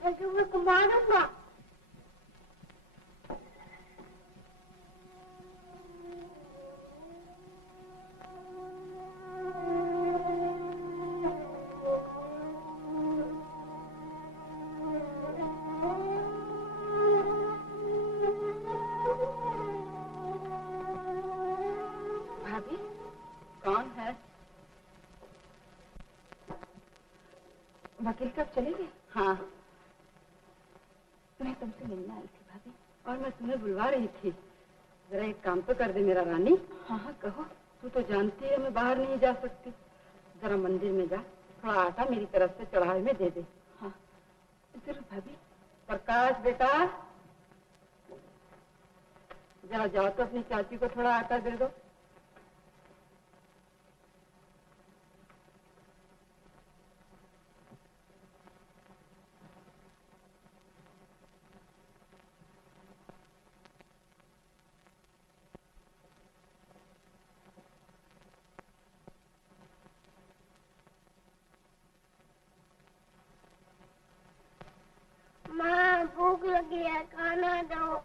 मैं चूहे को मारूंगा। कौन है? वकील कब चले गए? हाँ, मैं तुमसे मिलने आई थी भाभी। और मैं तुम्हें बुलवा रही थी। जरा एक काम तो कर दे मेरा रानी। हाँ हाँ कहो। तू तो जानती है मैं बाहर नहीं जा सकती। जरा मंदिर में जा, थोड़ा आटा मेरी तरफ से चढ़ावे में दे दे। हाँ जरूर भाभी। प्रकाश बेटा, जरा जाओ तो अपनी चाची को थोड़ा आटा दे दो। माँ भूख लगी है, खाना दो।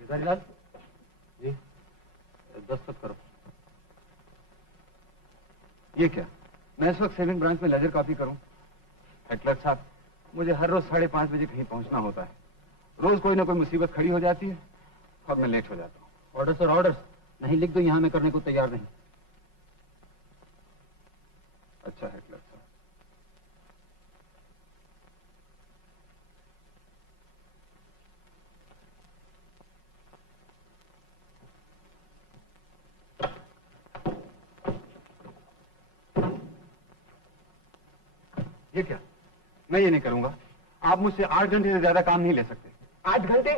बिहारीलाल जी, दस्तखत करो। ये क्या? मैं इस वक्त सेविंग ब्रांच में लेजर कॉपी करूं? हेटलर साहब, मुझे हर रोज 5:30 बजे कहीं पहुंचना होता है। रोज कोई ना कोई मुसीबत खड़ी हो जाती है और मैं लेट हो जाता हूँ। ऑर्डर सर ऑर्डर, नहीं लिख दो, यहाँ मैं करने को तैयार नहीं। अच्छा हेटलर साहब। ये क्या? मैं ये नहीं करूंगा। आप मुझसे 8 घंटे से ज्यादा काम नहीं ले सकते। 8 घंटे?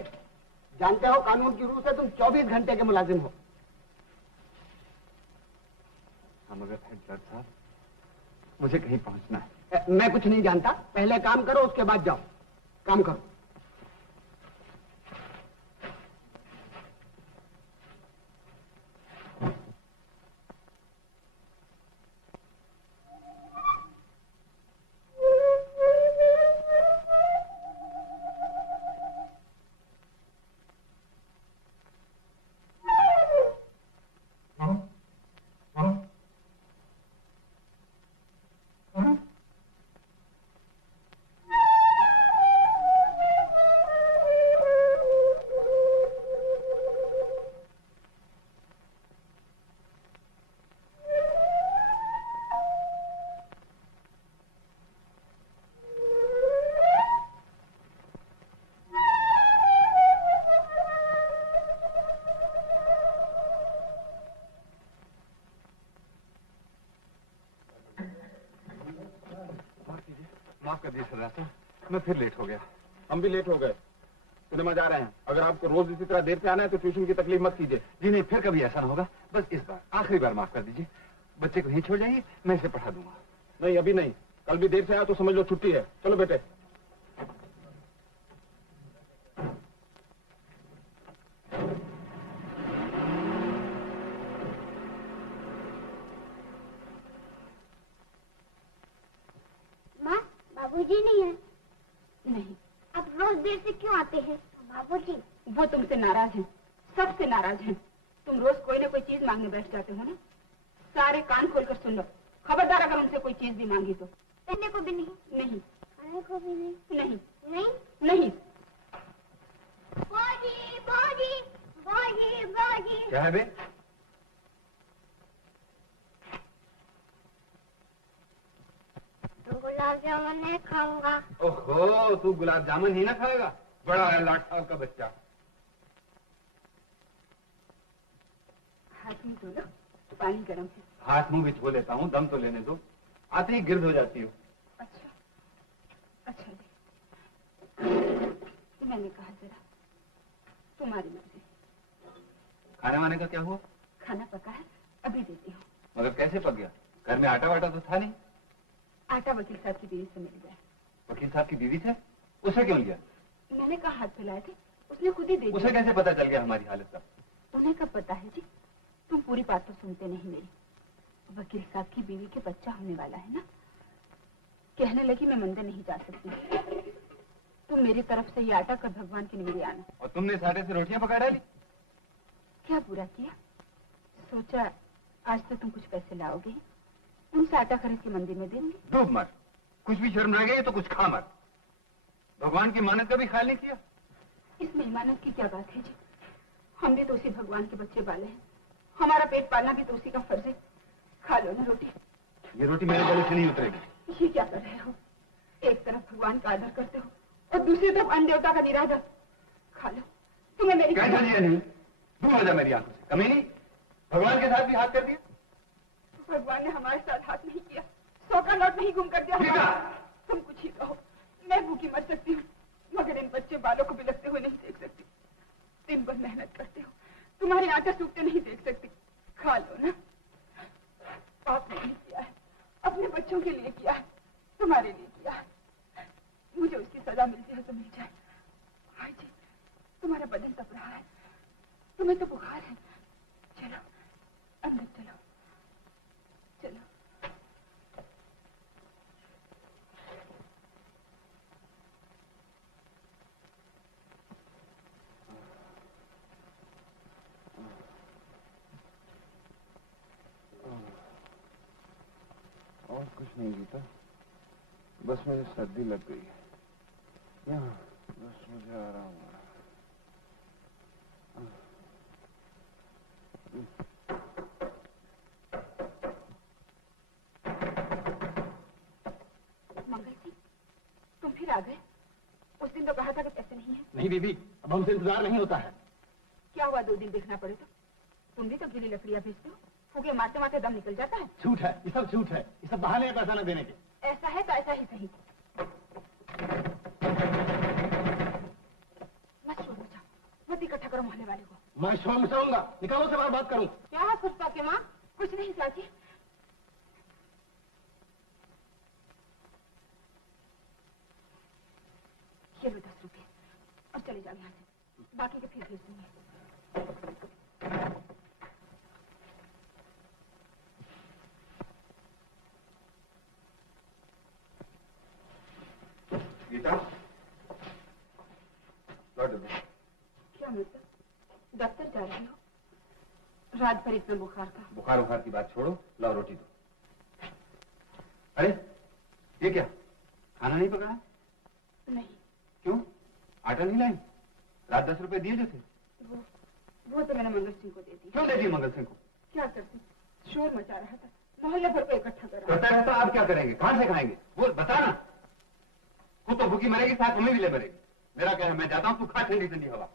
जानते हो कानून की रूह से तुम 24 घंटे के मुलाजिम हो। हाँ मगर हेटलर साहब, मुझे कहीं पहुंचना है। मैं कुछ नहीं जानता, पहले काम करो उसके बाद जाओ। काम करो। माफ कर दीजिए सरदार साहब, मैं फिर लेट हो गया। हम भी लेट हो गए, सिनेमा जा रहे हैं। अगर आपको रोज इसी तरह देर से आना है तो ट्यूशन की तकलीफ मत कीजिए। जी नहीं, फिर कभी ऐसा ना होगा। बस इस बार आखिरी बार माफ कर दीजिए। बच्चे को यहीं छोड़ जाइए, मैं इसे पढ़ा दूंगा। नहीं अभी नहीं, कल भी देर से आया तो समझ लो छुट्टी है। चलो बेटे। माँ बाबूजी नहीं है। नहीं। अब रोज देर से क्यों आते हैं बाबूजी? वो तुमसे नाराज हैं, सबसे नाराज हैं। तुम रोज कोई ना कोई चीज मांगने बैठ जाते हो ना। सारे कान खोलकर सुन लो, खबरदार अगर उनसे कोई चीज भी मांगी तो। पहनने को भी नहीं? नहीं। खाने को भी नहीं? नहीं। नहीं? नहीं। बाजी बाजी बाजी बाजी। क्या है बे? तो गुलाब जामुन नहीं खाऊंगा। ओहो, तू गुलाब जामुन ही ना खाएगा? बड़ा है लाट साहब का बच्चा। हाथ में धो लो, पानी गर्म है। हाथ मुंह भी धो लेता हूँ, दम तो लेने दो। आते ही गिर्द हो जाती हो। अच्छा अच्छा तो मैंने कहा जरा, तुम्हारी मर्जी। खाने वाने का क्या हुआ? खाना पका है, अभी देती हूँ। मगर कैसे पक गया? घर में आटा वाटा तो था नहीं। आटा वकील साहब की बीवी से मिल गया। वकील साहब की बीवी से? उसे क्यों लिया? मैंने कहा हाथ फैलाए थे, उसने खुद ही दे उसे दिया। कैसे पता चल गया हमारी हालत का? उन्हें कब पता है जी? तुम पूरी बात तो सुनते नहीं मेरी। वकील साहब की बीवी के बच्चा होने वाला है ना। कहने लगी मैं मंदिर नहीं जा सकती। तुम मेरी तरफ से ये आटा कर भगवान के लिए आना। और तुमने इस आटे से रोटियां पका डाली? क्या बुरा किया? सोचा आज तो तुम कुछ पैसे लाओगे, उनसे आटा खरीद के मंदिर में देंगे। डूब मर, कुछ भी शर्म रह गई तो कुछ खा मर। भगवान की मानत का भी ख्याल नहीं किया। इसमें ईमानत की क्या बात है जी? हम भी तो उसी भगवान के बच्चे पाले हैं, हमारा पेट पालना भी तो उसी का फर्ज है। खा लो ना रोटी। ये रोटी मेरे गले से नहीं उतरेगी। ये क्या कर रहे हो? एक तरफ भगवान का आदर करते हो और दूसरी तरफ अन्य देवता का निरादर। खा लो, तुम्हें मेरी कैसा लिया नहीं? दूर हो जा मेरी आंखों से। कमी नहीं, भगवान के साथ भी हाथ कर दिया। भगवान ने हमारे साथ हाथ नहीं किया, 100 का नोट नहीं गुम कर दिया। तुम कुछ ही कहो, मैं भूखी मर सकती हूँ, मगर इन बच्चे बालों को बिलखते हुए नहीं देख सकती। दिन भर मेहनत करते हो, तुम्हारे आटा सूखते नहीं देख सकती। खा लो ना। पाप नहीं किया है, अपने बच्चों के लिए किया है, तुम्हारे लिए किया है। मुझे उसकी सजा मिलती है तो मिल जाए। हाय जी, तुम्हारा बदन तप रहा है, तुम्हें तो बुखार है। चलो अंदर चलो, चलो। और कुछ नहीं गीता, बस मुझे सर्दी लग गई है। यहाँ बस मुझे आराम हो रहा है। मंगल सिंह, तुम फिर आ गए? उस दिन तो कहा था कि पैसे नहीं है। नहीं बीबी, अब हमसे इंतजार नहीं होता है। क्या हुआ 2 दिन देखना पड़े तो? तुम भी तो गीली लकड़ियां भेजते हो, फूके मारते मारते दम निकल जाता है। झूठ है, ये सब झूठ है, ये सब बहाने हैं पैसा न देने के। ऐसा है तो ऐसा ही सही। मत शोर मचाओ, मत इकट्ठा करो मोहल्ले वाले को। मैं शोर मचाऊंगा, निकालो से बात करूं। क्या है पुष्पा के माँ? कुछ नहीं चाची। ये लो 10 रुपए और चले जाओ यहाँ से, बाकी के फिर भेज दूंगी। गीता, लौट दो। क्या मतलब? दफ्तर जा रही हो? रात भर इतना बुखार था। बुखार की बात छोड़ो, लाओ रोटी दो। अरे ये क्या, खाना नहीं पकाया? नहीं। क्यों, आटा नहीं लाई? रात 10 रुपए दिए जो थे। वो तो मैंने मंगल सिंह को दे दी। क्यों दे दिए मंगल सिंह को? क्या करती, शोर मचा रहा था, मोहल्ले भर को इकट्ठा करा। करता रहता, आप क्या करेंगे, कहां से खाएंगे? वो बताना। खुद तो भूखी मरेगी, साथ हमें भी ले मरेगी। मेरा क्या है, मैं जाता हूँ, तू खा ठंडी ठंडी हवा।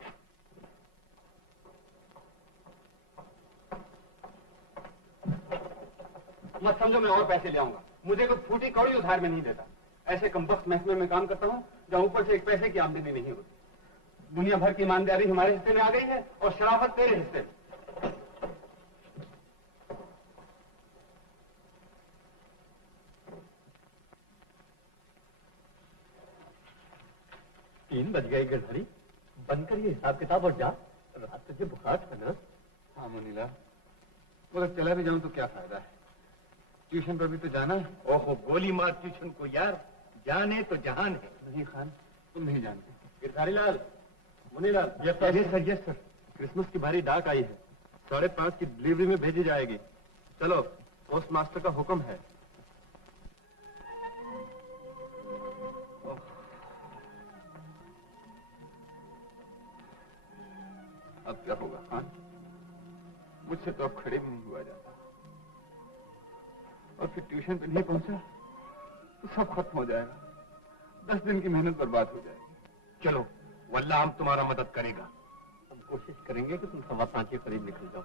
मत समझो मैं और पैसे ले आऊंगा, मुझे कोई फूटी कौड़ी उधार में नहीं देता। ऐसे कमबख्त महकमे में काम करता हूँ जहाँ ऊपर से एक पैसे की आमदनी नहीं होती। दुनिया भर की ईमानदारी हमारे हिस्से में आ गई है और शराफत तेरे हिस्से में। 3 बज गए गिरधारी, बंद कर ये हिसाब किताब और जा। रात तुझे बुखार था ना? हाँ मुनीला, मगर चला भी जाऊं तो क्या फायदा है, ट्यूशन पर भी तो जाना है। ओहो, गोली मार ट्यूशन को यार, जाने तो जहान है। नहीं खान, तुम नहीं जानते। Girdhari Lal, Munilal, yes sir, Christmas की भारी डाक आई है, 5:30 की डिलीवरी में भेजी जाएगी। चलो, पोस्ट मास्टर का हुक्म है। अब क्या होगा खान, मुझसे तो अब खड़े भी नहीं हुआ जाता, और फिर ट्यूशन पे नहीं पहुंचा तो सब खत्म हो जाएगा, 10 दिन की मेहनत बर्बाद हो जाएगी। चलो, वल्लाह हम तुम्हारा मदद करेगा। हम कोशिश करेंगे कि तुम 5:15 के करीब निकल जाओ।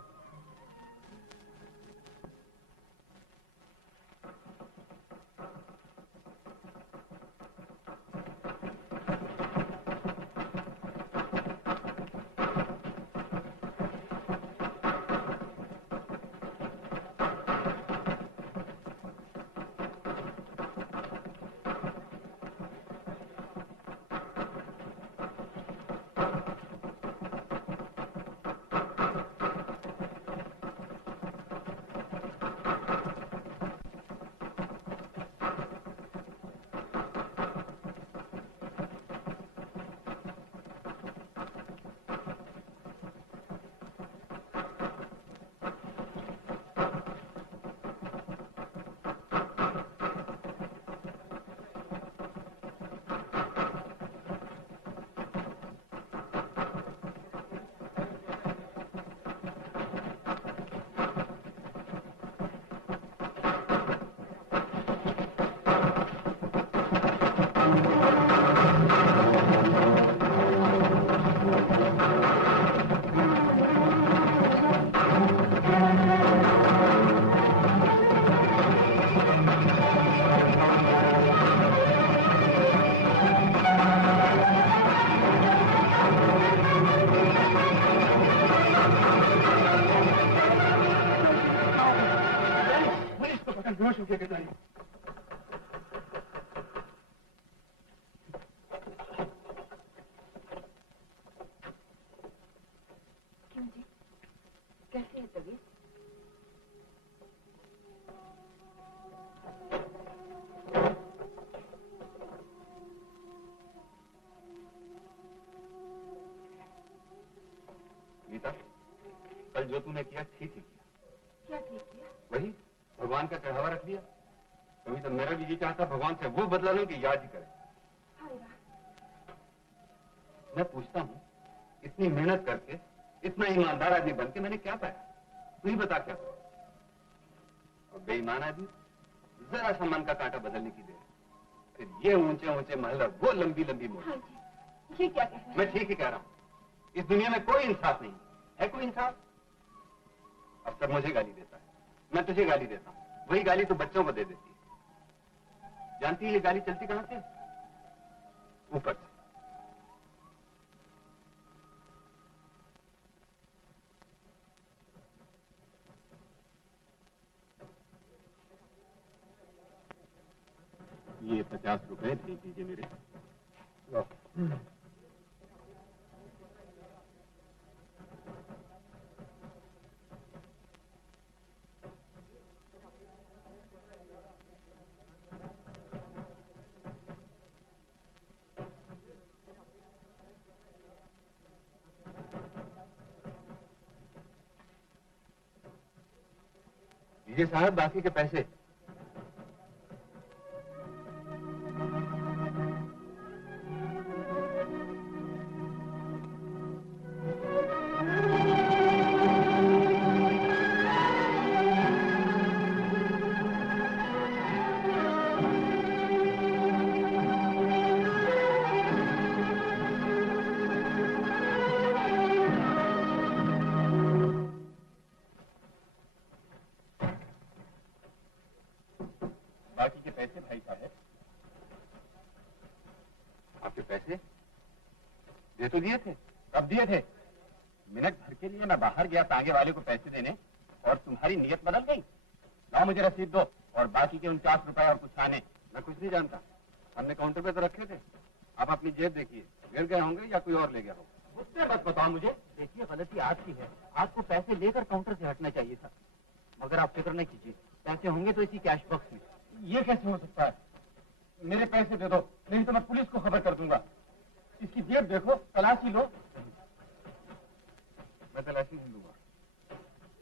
बहुत शुक्रिया गिरधारी। क्यों जी, कैसी है तबीयत? नीता, कल जो तूने किया ठीक ही किया। क्या ठीक किया? वही भगवान का चढ़ावा रख दिया। कभी तो मेरा भी जी चाहता भगवान से वो बदला लूं कि याद ही करे। हाय राम। मैं पूछता हूँ, इतनी मेहनत करके इतना ईमानदार आदमी बन के मैंने क्या पाया? तू ही बता क्या पाया? और बेईमान आदमी जरा सा मन का कांटा बदलने की देर, फिर ये ऊंचे ऊंचे महल, वो लंबी लंबी मोड़। हाँ जी, ये क्या कह रहे हैं? मैं ठीक ही कह रहा हूँ। इस दुनिया में कोई इंसाफ नहीं है। कोई इंसाफ? अफसर मुझे गाली देता है, मैं तुझे गाली देता हूँ, वही गाली तो बच्चों को दे देती है। जानती है ये गाली चलती कहां से? ऊपर से। ये 50 रुपए दे दीजिए मेरे। लो। ये साहब बाकी के पैसे। बाकी के पैसे भाई साहब। आपके पैसे दे तो दिए थे। कब दिए थे? मिनट भर के लिए मैं बाहर गया तांगे वाले को पैसे देने और तुम्हारी नीयत बदल गई। लाओ मुझे रसीद दो और बाकी के 49 रुपए और कुछ आने। मैं कुछ नहीं जानता, हमने काउंटर पे तो रखे थे। आप अपनी जेब देखिए, गिर गए होंगे या कोई और ले गया होगा। उससे बस बताओ मुझे। देखिए गलती आपकी है, आपको पैसे लेकर काउंटर से हटना चाहिए था। मगर आप फिक्र नहीं कीजिए, पैसे होंगे तो इसी कैश बॉक्स में। ये कैसे हो सकता है? मेरे पैसे दे दो, नहीं तो मैं पुलिस को खबर कर दूंगा। इसकी जेब देखो, तलाशी लो। मैं तलाशी नहीं लूंगा।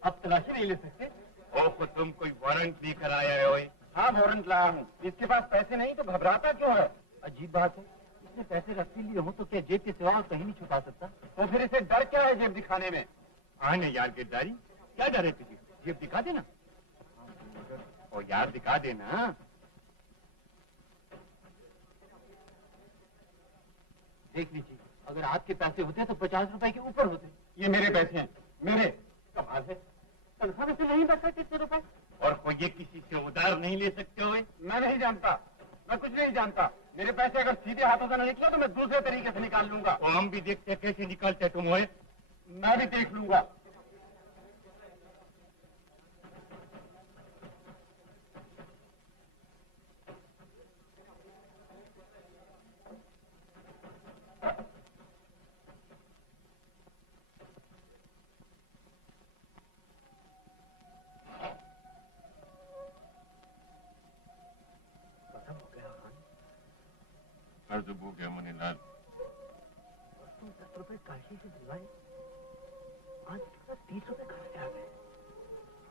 आप तलाशी नहीं ले सकते? ओ तुम कोई वारंट लेकर आया हो? हाँ वारंट लाया हूँ। इसके पास पैसे नहीं तो घबराता क्यों है? अजीब बात है, इसने पैसे रख लिए हो तो क्या जेब के सिवा और कहीं नहीं छुपा सकता? तो फिर इसे डर क्या है जेब दिखाने में? आने यार गिरधारी, क्या डर है तुझे? जेब दिखा देना। और यार दिखा देना। देख लीजिए, अगर आपके पैसे होते तो 50 रुपए के ऊपर होते। ये मेरे पैसे हैं, मेरे। कमाल है, तनख्वाह में से नहीं बच सकते इतने रुपए। और कोई ये किसी से उधार नहीं ले सकते हो? मैं नहीं जानता, मैं कुछ नहीं जानता। मेरे पैसे अगर सीधे हाथों से न निकले तो मैं दूसरे तरीके से निकाल लूंगा। और हम भी देखते हैं कैसे निकालते तुम हो। मैं भी देख लूंगा। कर्ज हो गया मुनीलाल। 10 रुपए काशी से दिलवाए, आज 30 रुपए कहाँ से आ गए?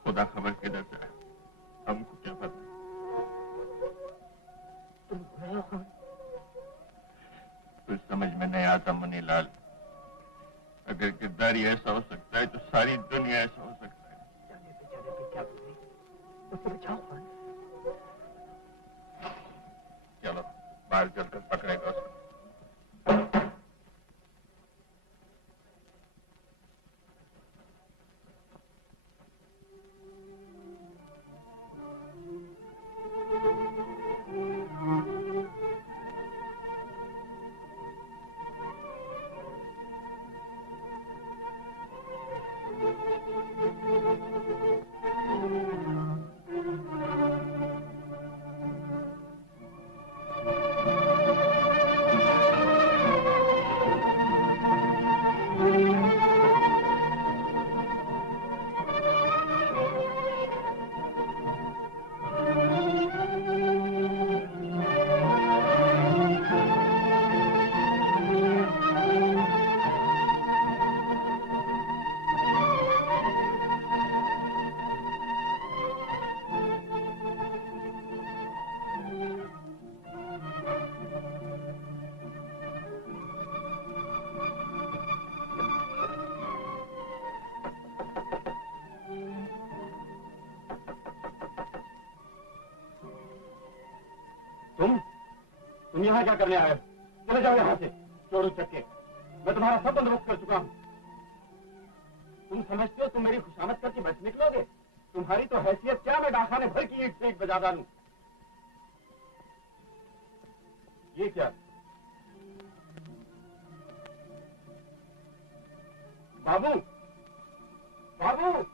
खुदा खबर किधर से है, हमको क्या पता। तुम बुरे हो खान। कुछ समझ में नहीं आता मुनीलाल। अगर गिरधारी ऐसा हो सकता है तो सारी दुनिया ऐसा हो सकता है। जाने पे क्या बुरी, उसको बचाओ खान। चलो बाहर चलकर पकड़ेगा उसको। तुम यहाँ क्या करने आए हो? चले जाओ यहाँ से, चोर उचक्के। मैं तुम्हारा सब बंदोबस्त कर चुका हूँ। तुम समझते हो तुम मेरी खुशामद करके बच निकलोगे? तुम्हारी तो हैसियत क्या, मैं डाखाने भर की ईंट से एक बजा डालूं। ये क्या? बाबू, बाबू,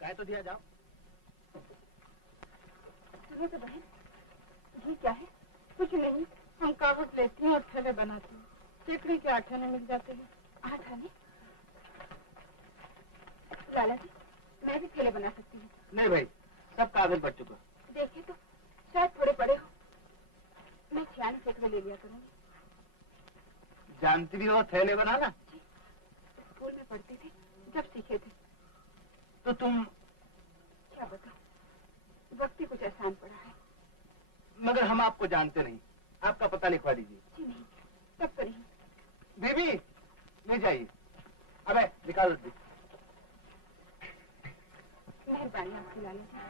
कह तो दिया, जाओ। सुनो तो बहन, ये क्या है? कुछ नहीं, हम कागज लेते हैं और थैले बनाते हैं। सैकड़े के 8 आने मिल जाते हैं। 8 आने? लाला जी, मैं भी थैले बना सकती हूँ। नहीं भाई, सब कागज बच चुका। देखिए तो, शायद थोड़े बड़े हो। मैं 96 सैकड़े ले लिया करूँगी। जानती भी हो थैले बनाना? स्कूल में पढ़ते थे, जब सीखे थे। तो तुम क्या बताओ, वक्त ही कुछ आसान पड़ा है। मगर हम आपको जानते नहीं, आपका पता लिखवा दीजिए। जी नहीं, तब तो नहीं। बीबी, ले जाइए। अबे निकाल दे। मेहरबानी आपकी लाला जी।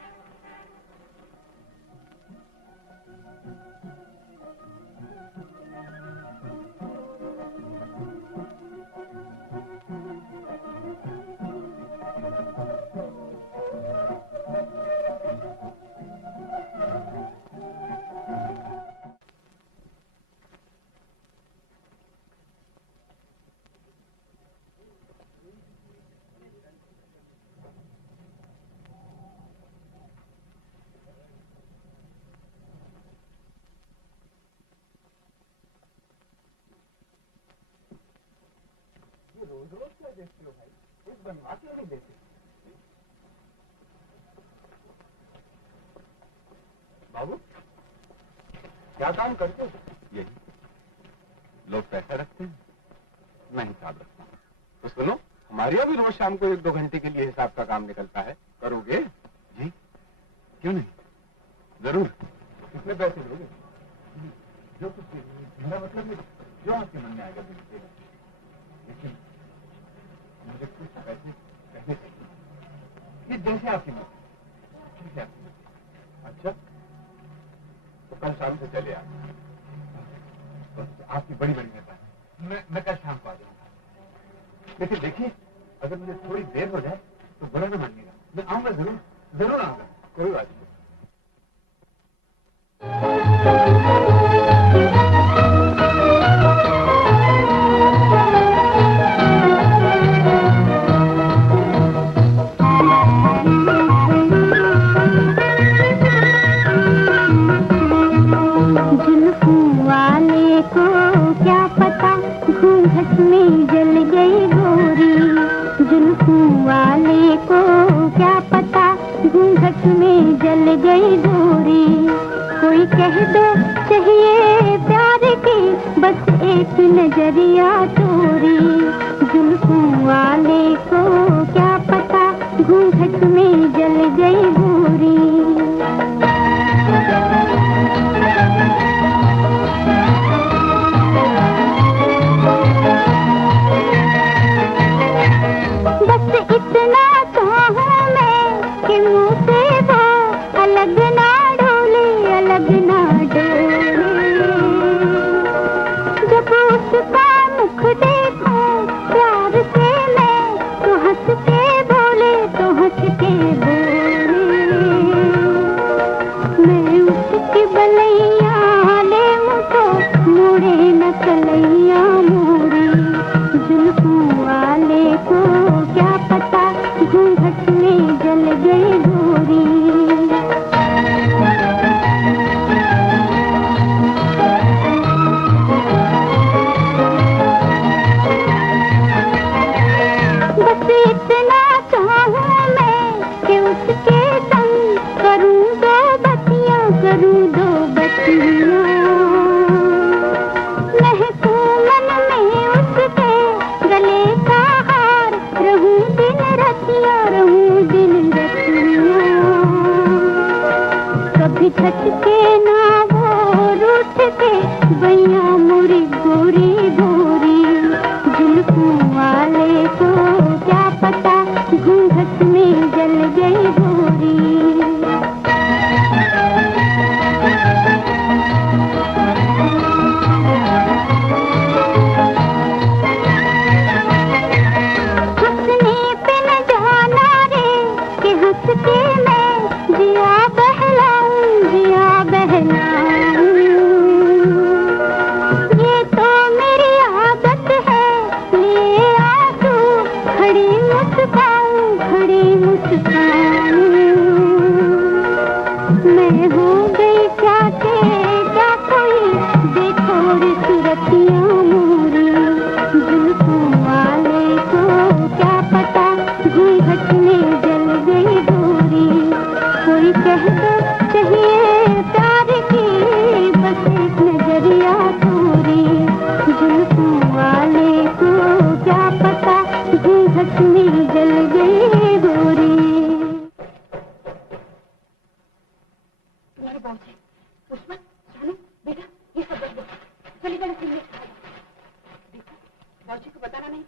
रोज रोज क्या देखते हो भाई? एक बनवा क्यों नहीं देते? बाबू, क्या काम करते हो? यही, लोग पैसा रखते हैं, मैं हिसाब रखता हूँ। तो सुनो, हमारे यहाँ भी रोज शाम को 1-2 घंटे के लिए हिसाब का काम निकलता है। करोगे? जी, क्यों नहीं, जरूर। कितने पैसे लोगे? जो कुछ, मेरा मतलब है, जो आपके मन में आएगा वो दीजिएगा। लेकिन मुझे कुछ पैसे पहले चाहिए, ये जैसे आपकी मर्जी, जैसे आपकी मर्जी। अच्छा, तो कल शाम से चले आ। बस आपकी बड़ी बड़ी मेहरबानी, मैं कल शाम को आ जाऊंगा। लेकिन देखिए, अगर मुझे थोड़ी देर हो जाए तो बुरा न मानिएगा, मैं आऊंगा, जरूर जरूर आऊंगा। कोई बात नहीं। में जल गई गोरी, कोई कह दो चाहिए प्यार की बस एक नजरिया तोरी। जुल्फों वाले को क्या पता घूंघट में जल गई गोरी। बस इतना तो हूँ मैं कि मुँह से वो अलग ना डोले, अलग ना डोले। जब उसका मुख देखूं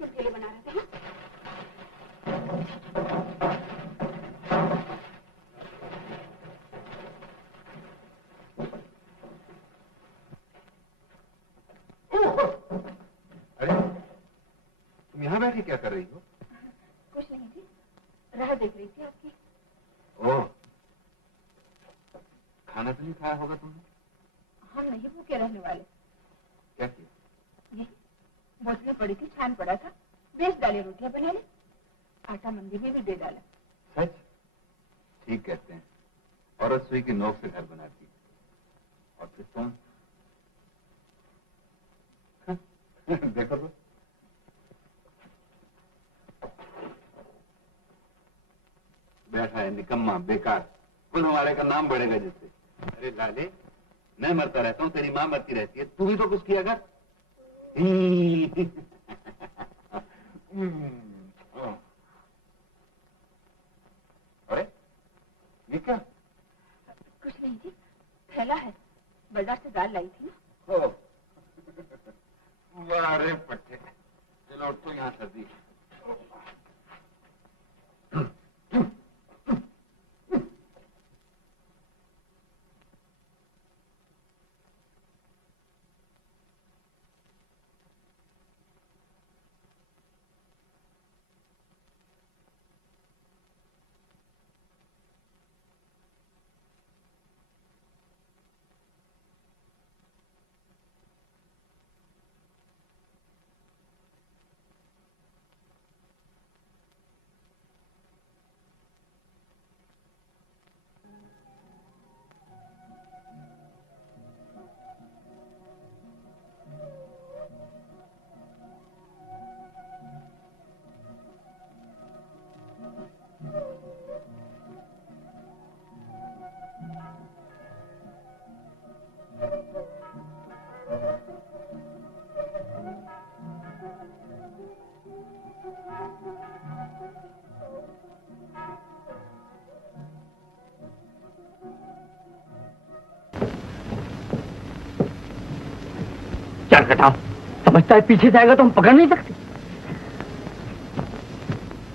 किसके लिए बना रहे थे? अरे तुम यहाँ बैठे क्या कर रही हो? कुछ नहीं थी, राह देख रही थी आपकी। ओह, खाना तो नहीं खाया होगा तुमने? हम नहीं भूखे रहने वाले। क्या किया? ये बोतलें पड़ी थी, छान पड़ा था, बेच डाले, रोटियां बना ली, आटा मंदिर में भी दे डाला। सच? ठीक कहते हैं, औरत सुई की नोक से घर बनाती। और फिर तुम देखो तो, बैठा है निकम्मा, बेकार, कुल हमारे का नाम बढ़ेगा जिससे। अरे लाले, मैं मरता रहता हूँ, तेरी माँ मरती रहती है, तू भी तो कुछ किया कर। अरे ये क्या? कुछ नहीं थी, थैला है, बाजार से दाल लाई थी ना। हो वारे पट्टे, चलो उठ तो यहाँ सर्दी है। चार कटाओ, समझता है पीछे से आएगा तो हम पकड़ नहीं सकते।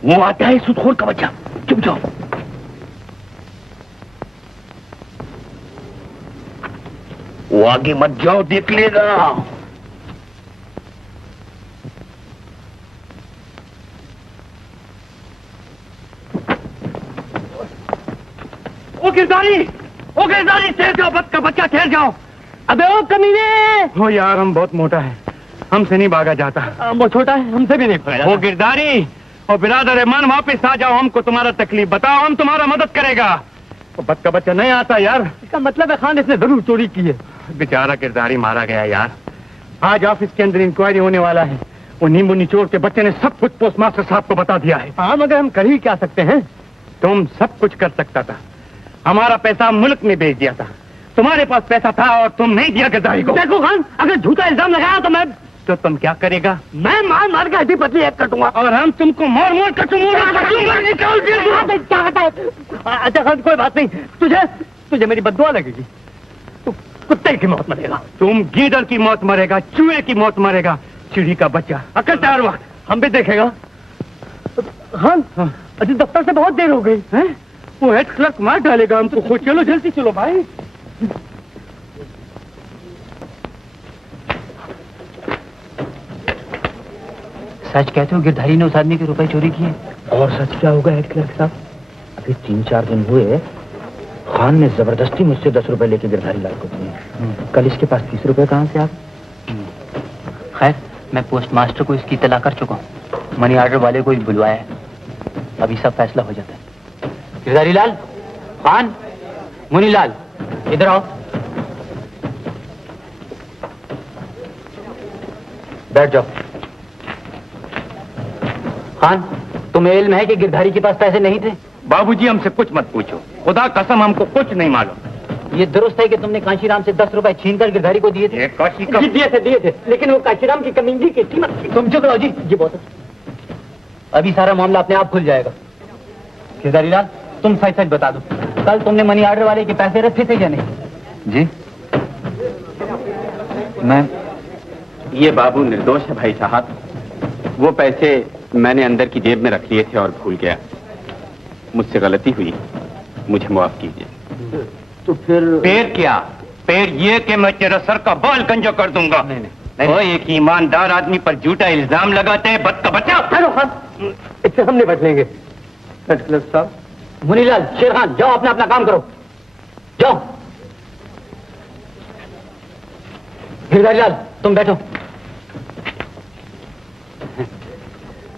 वो आता है सुदखोर का बच्चा, चुप जाओ। वो आगे मत जाओ, देख लेगा। ओ गिरदारी, ठहर जाओ, बच्चा ठहर जाओ। अबे ओ कमीने! हो यार, हम बहुत मोटा है, हमसे नहीं भागा जाता। वो छोटा है, हमसे भी नहीं भागा जाता। वो गिरदारी और बिरादर मन, वापस आ जाओ, हमको तुम्हारा तकलीफ बताओ, हम तुम्हारा मदद करेगा। वो बद का बच्चा नहीं आता यार। इसका मतलब है खान इसने जरूर चोरी की है। बेचारा गिरदारी मारा गया यार। आज ऑफिस के अंदर इंक्वायरी होने वाला है। वो नींबू निचोड़ के बच्चे ने सब कुछ पोस्टमास्टर साहब को बता दिया है। हाँ, मगर हम कर ही क्या सकते हैं? तुम सब कुछ कर सकता था, हमारा पैसा मुल्क में बेच दिया था। तुम्हारे पास पैसा था और तुम नहीं दिया गिरदारी को। देखो खान, अगर झूठा इल्जाम लगाया तो तुम क्या करेगा? मैं मार मार के हड्डी पतली एक कटूंगा। और हम तुमको मार मार कर अच्छा खान, कोई बात नहीं, तुझे मेरी बद्दुआ लगेगी। तू कुत्ते की मौत मरेगा। तुम गीदड़ की मौत मरेगा, चूहे की मौत मरेगा, चिड़ी का बच्चा। अकल तैयार वक्त हम भी देखेगा। खान, अजी दफ्तर से बहुत देर हो गई है। वो हेड क्लर्क मार डालेगा हमको। खुद चलो, जल्दी चलो भाई। सच कहते हो गिरधारी ने उस आदमी के रुपए चोरी किए? और सच क्या होगा हेड क्लर्क साहब? अभी 3-4 दिन हुए खान ने जबरदस्ती मुझसे 10 रुपए लेके गिरधारी लाल को दिए। कल इसके पास 30 रुपए कहाँ से? आप खैर, मैं पोस्ट मास्टर को इसकी इत्तला कर चुका हूँ, मनी ऑर्डर वाले को भी बुलवाया है। अभी सब फैसला हो जाता है। गिरधारी लाल, खान, मुनीलाल, इधर आओ। बैठ जाओ। खान, तुम्हें इल्म है कि गिरधारी के पास पैसे नहीं थे? बाबूजी, हमसे कुछ मत पूछो, खुदा कसम हमको कुछ नहीं मालूम। ये दुरुस्त है कि तुमने कांशीराम से 10 रुपए छीनकर गिरधारी को दिए थे? काशी का दिए थे, लेकिन वो कांशीराम की कमीनी की कीमत थी। तुम चुप रहो जी। जी बहुत अच्छा। अभी सारा मामला अपने आप खुल जाएगा। गिरधारी लाल, तुम सच सच बता दो, कल तुमने मनी ऑर्डर वाले के पैसे रखे थे या नहीं? जी, मैं ये बाबू निर्दोष है भाई साहब। वो पैसे मैंने अंदर की जेब में रख लिए थे और भूल गया। मुझसे गलती हुई, मुझे माफ कीजिए। तो फिर क्या? फिर ये कि मैं तेरा सर का बाल गंजा कर दूंगा। नहीं। वो एक ईमानदार आदमी पर झूठा इल्जाम लगाते हैं, बद का बच्चा। हेलो खान, इससे हम निपट लेंगे। हेड क्लर्क साहब, मुनीलाल, शेरखान, जाओ अपना अपना काम करो, जाओ। गिरधारीलाल, तुम बैठो।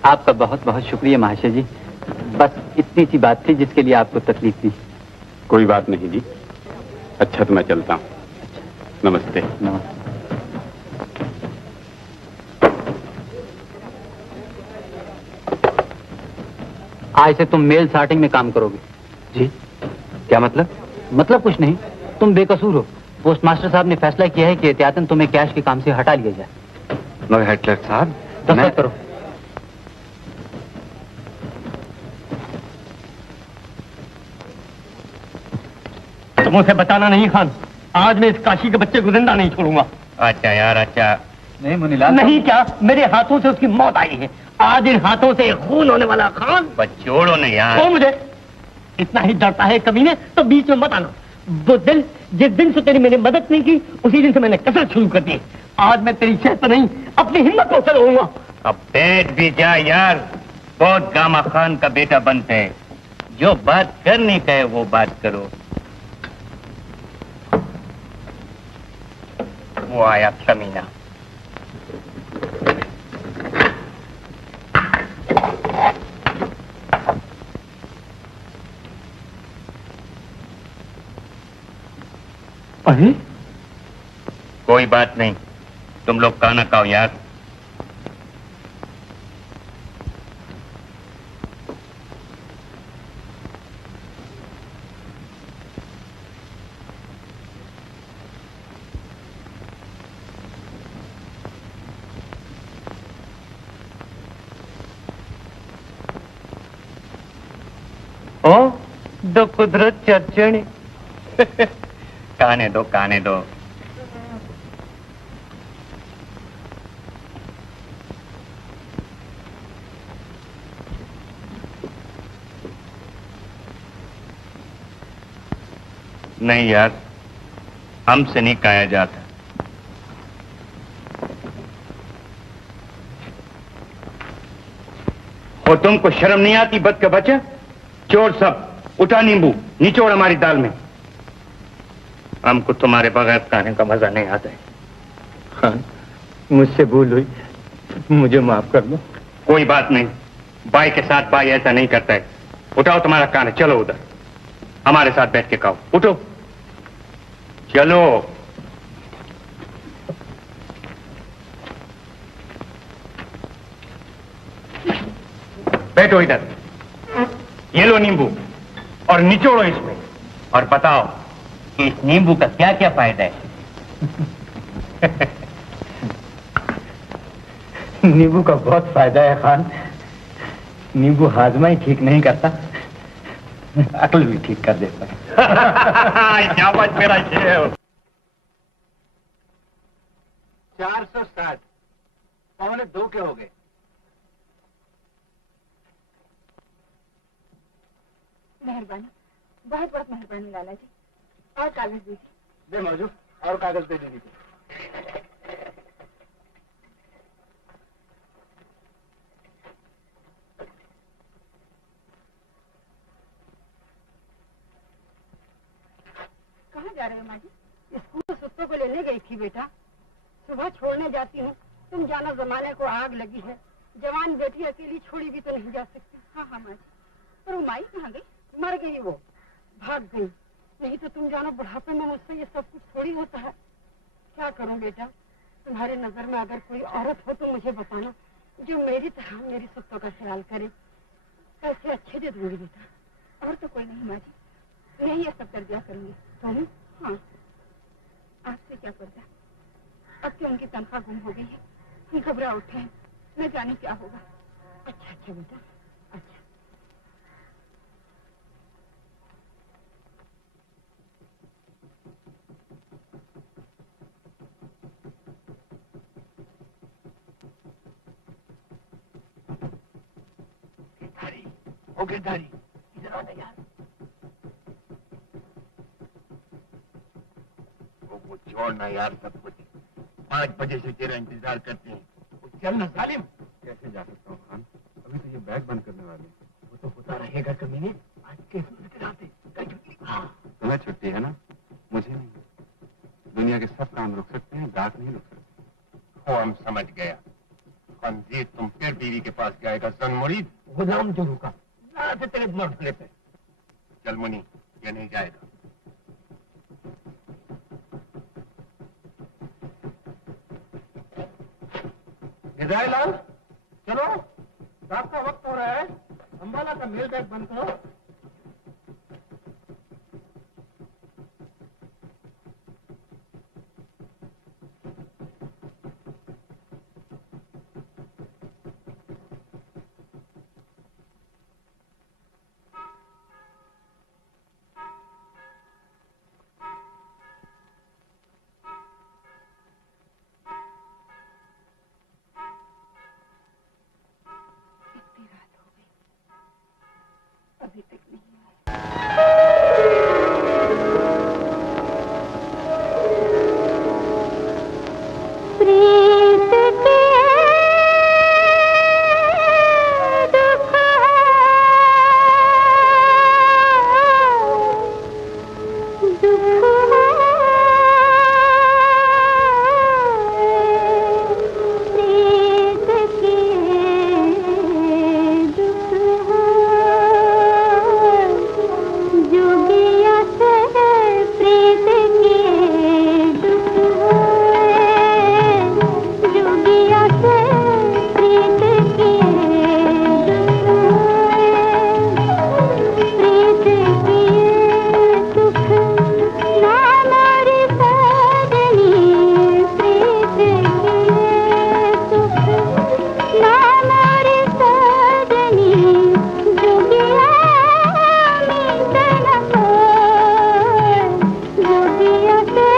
आपका बहुत बहुत शुक्रिया महाशय जी। बस इतनी सी बात थी जिसके लिए आपको तकलीफ थी। कोई बात नहीं जी। अच्छा तो मैं चलता हूँ। नमस्ते। नमस्ते। आज से तुम मेल सॉर्टिंग में काम करोगे। जी? क्या मतलब? मतलब कुछ नहीं, तुम बेकसूर हो। पोस्ट मास्टर साहब ने फैसला किया है कि एहतियातन तुम्हें कैश के काम से हटा लिया जाए। मगर हेड क्लर्क साहब, दस्तखत करो। तुम उसे बताना नहीं खान, आज मैं इस काशी के बच्चे को जिंदा नहीं छोड़ूंगा। अच्छा यार, अच्छा। नहीं मुनीलाल, नहीं क्या, मेरे हाथों से उसकी मौत आई है। आज इन हाथों से खून होने वाला। खान बस छोड़ो ना यार। छोड़ मुझे। इतना ही डरता है कमीने तो बीच में मत आना। वो दिन, जिस दिन से तेरी मैंने मदद नहीं की, उसी दिन से मैंने कसरत शुरू कर दी। आज मैं तेरी शर्त पर नहीं, अपनी हिम्मत को चलूंगा। अब बैठ भी जा यार, बहुत गामा खान का बेटा बनते हैं। जो बात करनी का है वो बात करो। वो आया कमीना। अरे कोई बात नहीं, तुम लोग खाना खाओ यार। ओ दो कुदरत चर्चणी। खाने दो, खाने दो। नहीं यार, हमसे नहीं खाया जाता। और तुमको शर्म नहीं आती बद का बच्चा? चोर सब, उठा नींबू निचोड़ हमारी दाल में। हमको तुम्हारे बगैर खाने का मजा नहीं आता है। खान, मुझसे भूल हुई, मुझे माफ कर दो। कोई बात नहीं, भाई के साथ भाई ऐसा नहीं करता है। उठाओ तुम्हारा खाना, चलो उधर हमारे साथ बैठ के खाओ। उठो, चलो। बैठो इधर, ये लो नींबू और निचोड़ो इसमें, और बताओ कि इस नींबू का क्या क्या फायदा है। नींबू का बहुत फायदा है खान। नींबू हाजमा ही ठीक नहीं करता, अकल भी ठीक कर देता है। शाबाश मेरा शेर। 460 पौने 2 के हो गए। मेहरबानी, बहुत बहुत मेहरबानी लाला जी। और कागज दीजिए। दे मौजूद, और कागज दे दीजिए। कहाँ जा रहे हो माँ जी? स्कूल सुत्तों को लेने गई थी बेटा। सुबह छोड़ने जाती हूँ, तुम जानो जमाने को आग लगी है। जवान बेटी अकेली छोड़ी भी तो नहीं जा सकती। हाँ हाँ माँ जी। पर वो माई कहाँ गई? मर गई, वो भाग गई। नहीं तो तुम जानो बुढ़ापे में मुझसे ये सब कुछ थोड़ी होता है। क्या करूं बेटा, तुम्हारे नजर में अगर कोई औरत हो तो मुझे बताना, जो मेरी तरह मेरी सुत्तों का ख्याल करे। पैसे अच्छे दे दूंगी बेटा। और तो कोई नहीं माँ जी, मैं ही ये सब कर दिया करूंगी। तुम? हाँ, आपसे क्या करता। अब तो उनकी तनख्वाह गुम हो गई है, घबरा उठे हैं, न जाने क्या होगा। अच्छा अच्छा बेटा, अच्छा। ओ गिरधारी, इधर आ ना यार। वो छोड़ना यार सब कुछ। 5 बजे से तेरा इंतजार करते हैं। चल ना सालिम। कैसे जा सकता हूँ खान? अभी तो ये बैग बंद करने वाले हैं। वो तो होता रहेगा कमीने। आज कैसे गिराते? कल छुट्टी। हाँ। तुम्हें छुट्टी है ना? मुझे नहीं। दुनिया के सब काम रुक सकते हैं, डाक नहीं रुक सकते। वो हम समझ गया। खंजीर तुम फिर बीवी के पास जाएगा। सन मुरीद गुलाम जो रुका जरा से तेरे मरने पे। चल मुनी, ये नहीं जाएगा। लाल, चलो, रात का वक्त हो रहा है। अंबाला का मेल बैग बंद करो। इतनी रात हो गई, अभी तक नहीं आया। प्रीत के दुख प्रीत के दुख जोगिया से प्रीत के दुख जोगिया से प्रीत के दुख प्रीत के सुख ना मारी सजनी प्रीत के सुख ना मारी सजनी जोगिया मीत न होय जोगिया से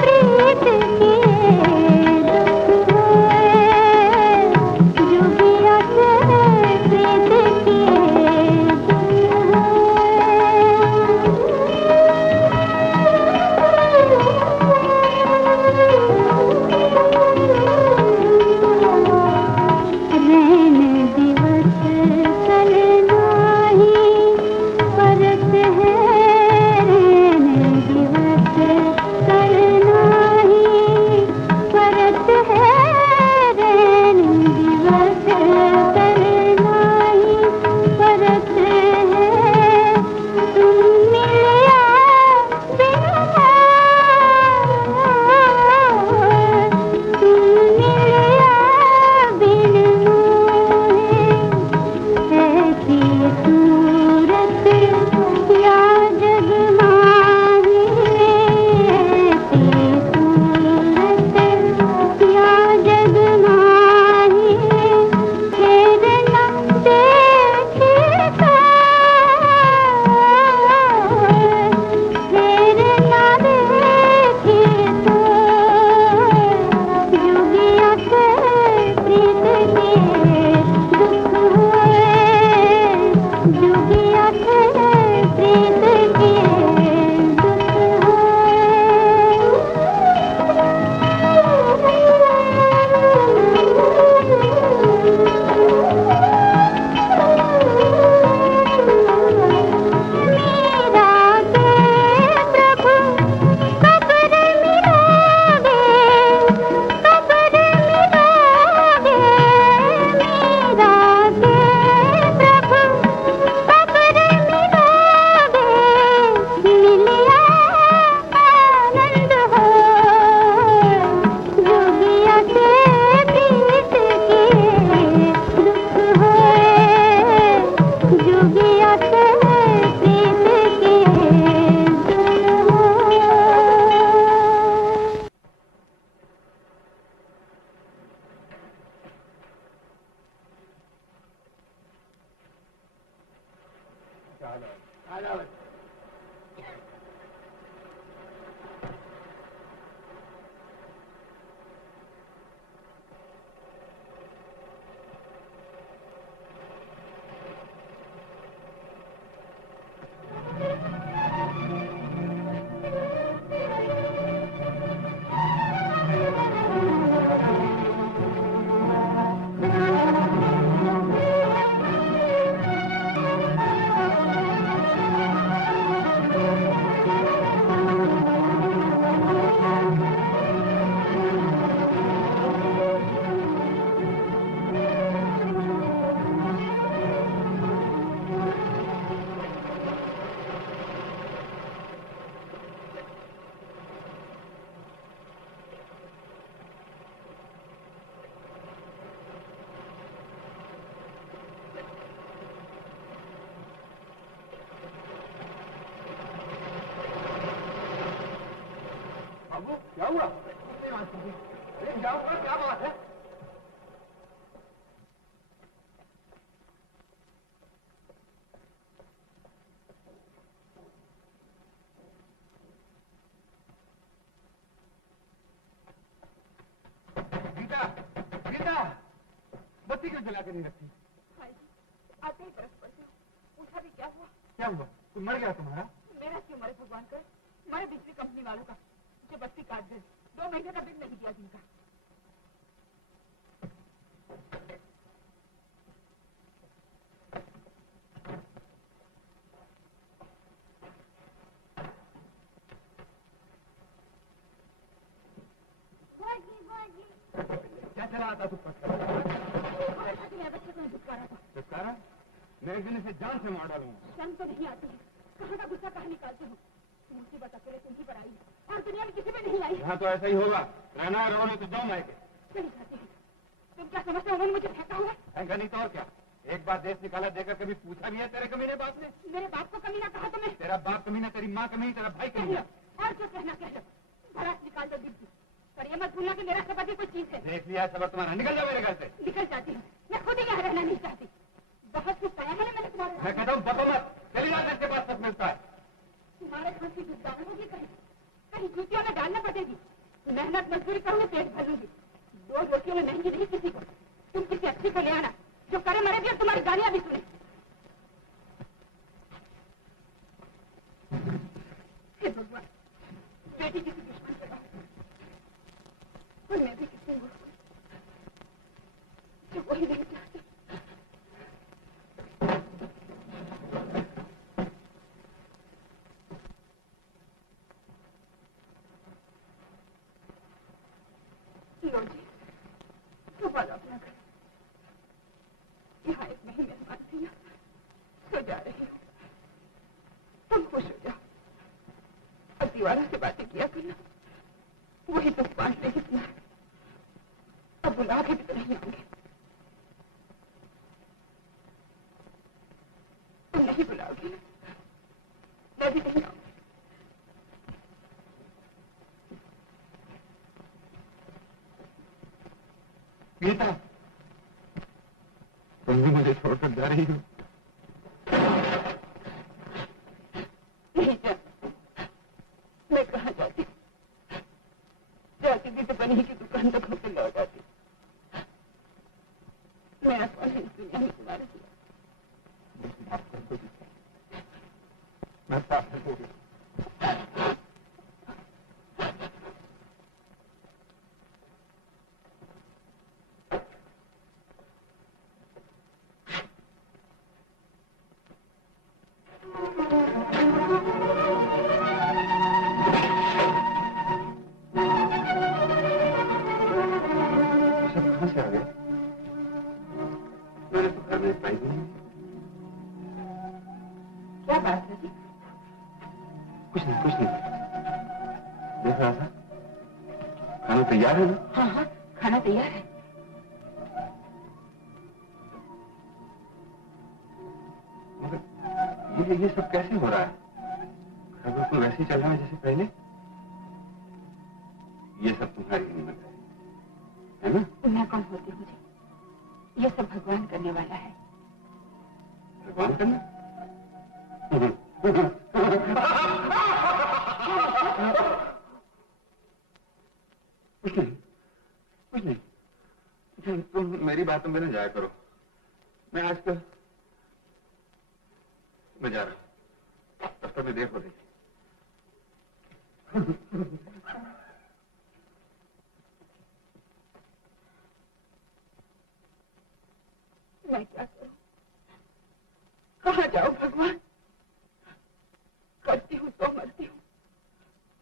प्रीत के दुख होय जोगिया से प्रीत के रैन दिवस कल नाही परत है रैन दिवस कल नाही परत है रैन दिवस कल नाही परत है तुम मिलिया बिन तुम मिलिया बिन ऐसी सूरत या जग माही ऐसी सूरत या जग माही फिर न देखी तो फिर न देखी तो जोगिया से प्रीत के दुख होए जोगिया से प्रीत के मीरा के प्रभु कब्र मिलोगे कब्र मिलोगे मीरा के प्रभु कब्र मिलोगे मिलिया आनंद हो जोगिया से प्रीत के दुख होए जोगिया से प्रीत के दुख होए जला के नहीं रखती? भाई जी, आते ही बरस पड़ते हो। उठा भी क्या हुआ? क्या हुआ? तुम मर गया तुम्हारा? मेरा क्यों मरे भगवान करे? मरे बिजली कंपनी वालों का, जो बत्ती काट गए। 2 महीने का बिल नहीं दिया जिनका। क्या चला आता तू पत्थर? मेरे बच्चे को धुतकारा था। धुतकारा? मैं एक दिन इसे जान से मार डालूंगा। शर्म तो नहीं आती है। कहाँ का गुस्सा कहाँ निकालते हो? मुसीबत अकेले तुम ही पर आई और दुनिया में किसी में नहीं आई। यहाँ तो ऐसा ही होगा। रहना है रहो, नहीं तो जाओ मायके। चली जाती है। तुम क्या समझते हो? उन्होंने मुझे फेंका हुआ। फेंका नहीं तो और क्या? एक बार देश निकाला देकर कभी पूछा भी है तेरे कमीने बाप ने? मेरे बाप को कमीना कहा तुम्हें? तेरा बाप कमीना, तेरी माँ कमीनी, तेरा भाई कमीना। और जो कहना कह लो। भड़ास निकाल दो दिल की। पर ये मत भूलना कि मेरा सबक भी कोई चीज है। देख लिया सबक तुम्हारा। निकल जाओ मेरे घर से। निकल जाती हूँ। मैं खुद ही यहाँ रहना नहीं चाहती। बहुत कुछ पाया है ना मैंने तुम्हारे। मैं कहता हूँ बतो मत। चली जा, जिसके पास सब मिलता है। तुम्हारे घर की गुस्ताना होगी कहीं। कहीं जूतियों में डालना पड़ेगी। मेहनत मजदूरी करूंगी, पेट भर लूंगी। 2 रोटियों में महंगी नहीं किसी को। तुम किसी अच्छी को ले आना जो करे मरे भी और तुम्हारी गालियां भी सुने। हे भगवान, बेटी किसी दुश्मन से बात और मैं भी किसी मूर्ख को जो वही नहीं चाहती। लो जी, संभालो अपना घर। यहाँ एक नहीं मेहमान थी ना, सो जा रही हूँ। तुम खुश हो जाओ। अब दीवारों से बातें किया करना, वही तो बांटने कितना है। अब बुला के भी तो नहीं आऊंगे। तुम नहीं बुलाओगे ना, मैं भी नहीं आऊंगी। गीता, तुम भी मुझे छोड़कर जा रही हो? नहीं जा, मैं कहाँ जाती? जाती भी तो बनी की दुकान तक होकर लौट आती। मेरा कौन है इस दुनिया में तुम्हारे सिवा? मैं साफ हो गया। क्या बात है जी? कुछ नहीं देख रहा था। खाना तैयार है ना? हाँ हाँ, खाना तैयार है। मगर ये सब कैसे हो रहा है? घर बिल्कुल वैसे ही चल रहा है जैसे पहले। ये सब तुम्हारी हिम्मत है ना? मैं कौन होती हूँ जी? ये सब भगवान करने वाला है। भगवान करना? कुछ नहीं। तुम मेरी बातों में न जाया करो। मैं आजकल मैं जा रहा हूँ। दफ्तर में देर हो रही। मैं क्या करूं? कहाँ जाऊं भगवान? करती हूँ तो मरती हूँ,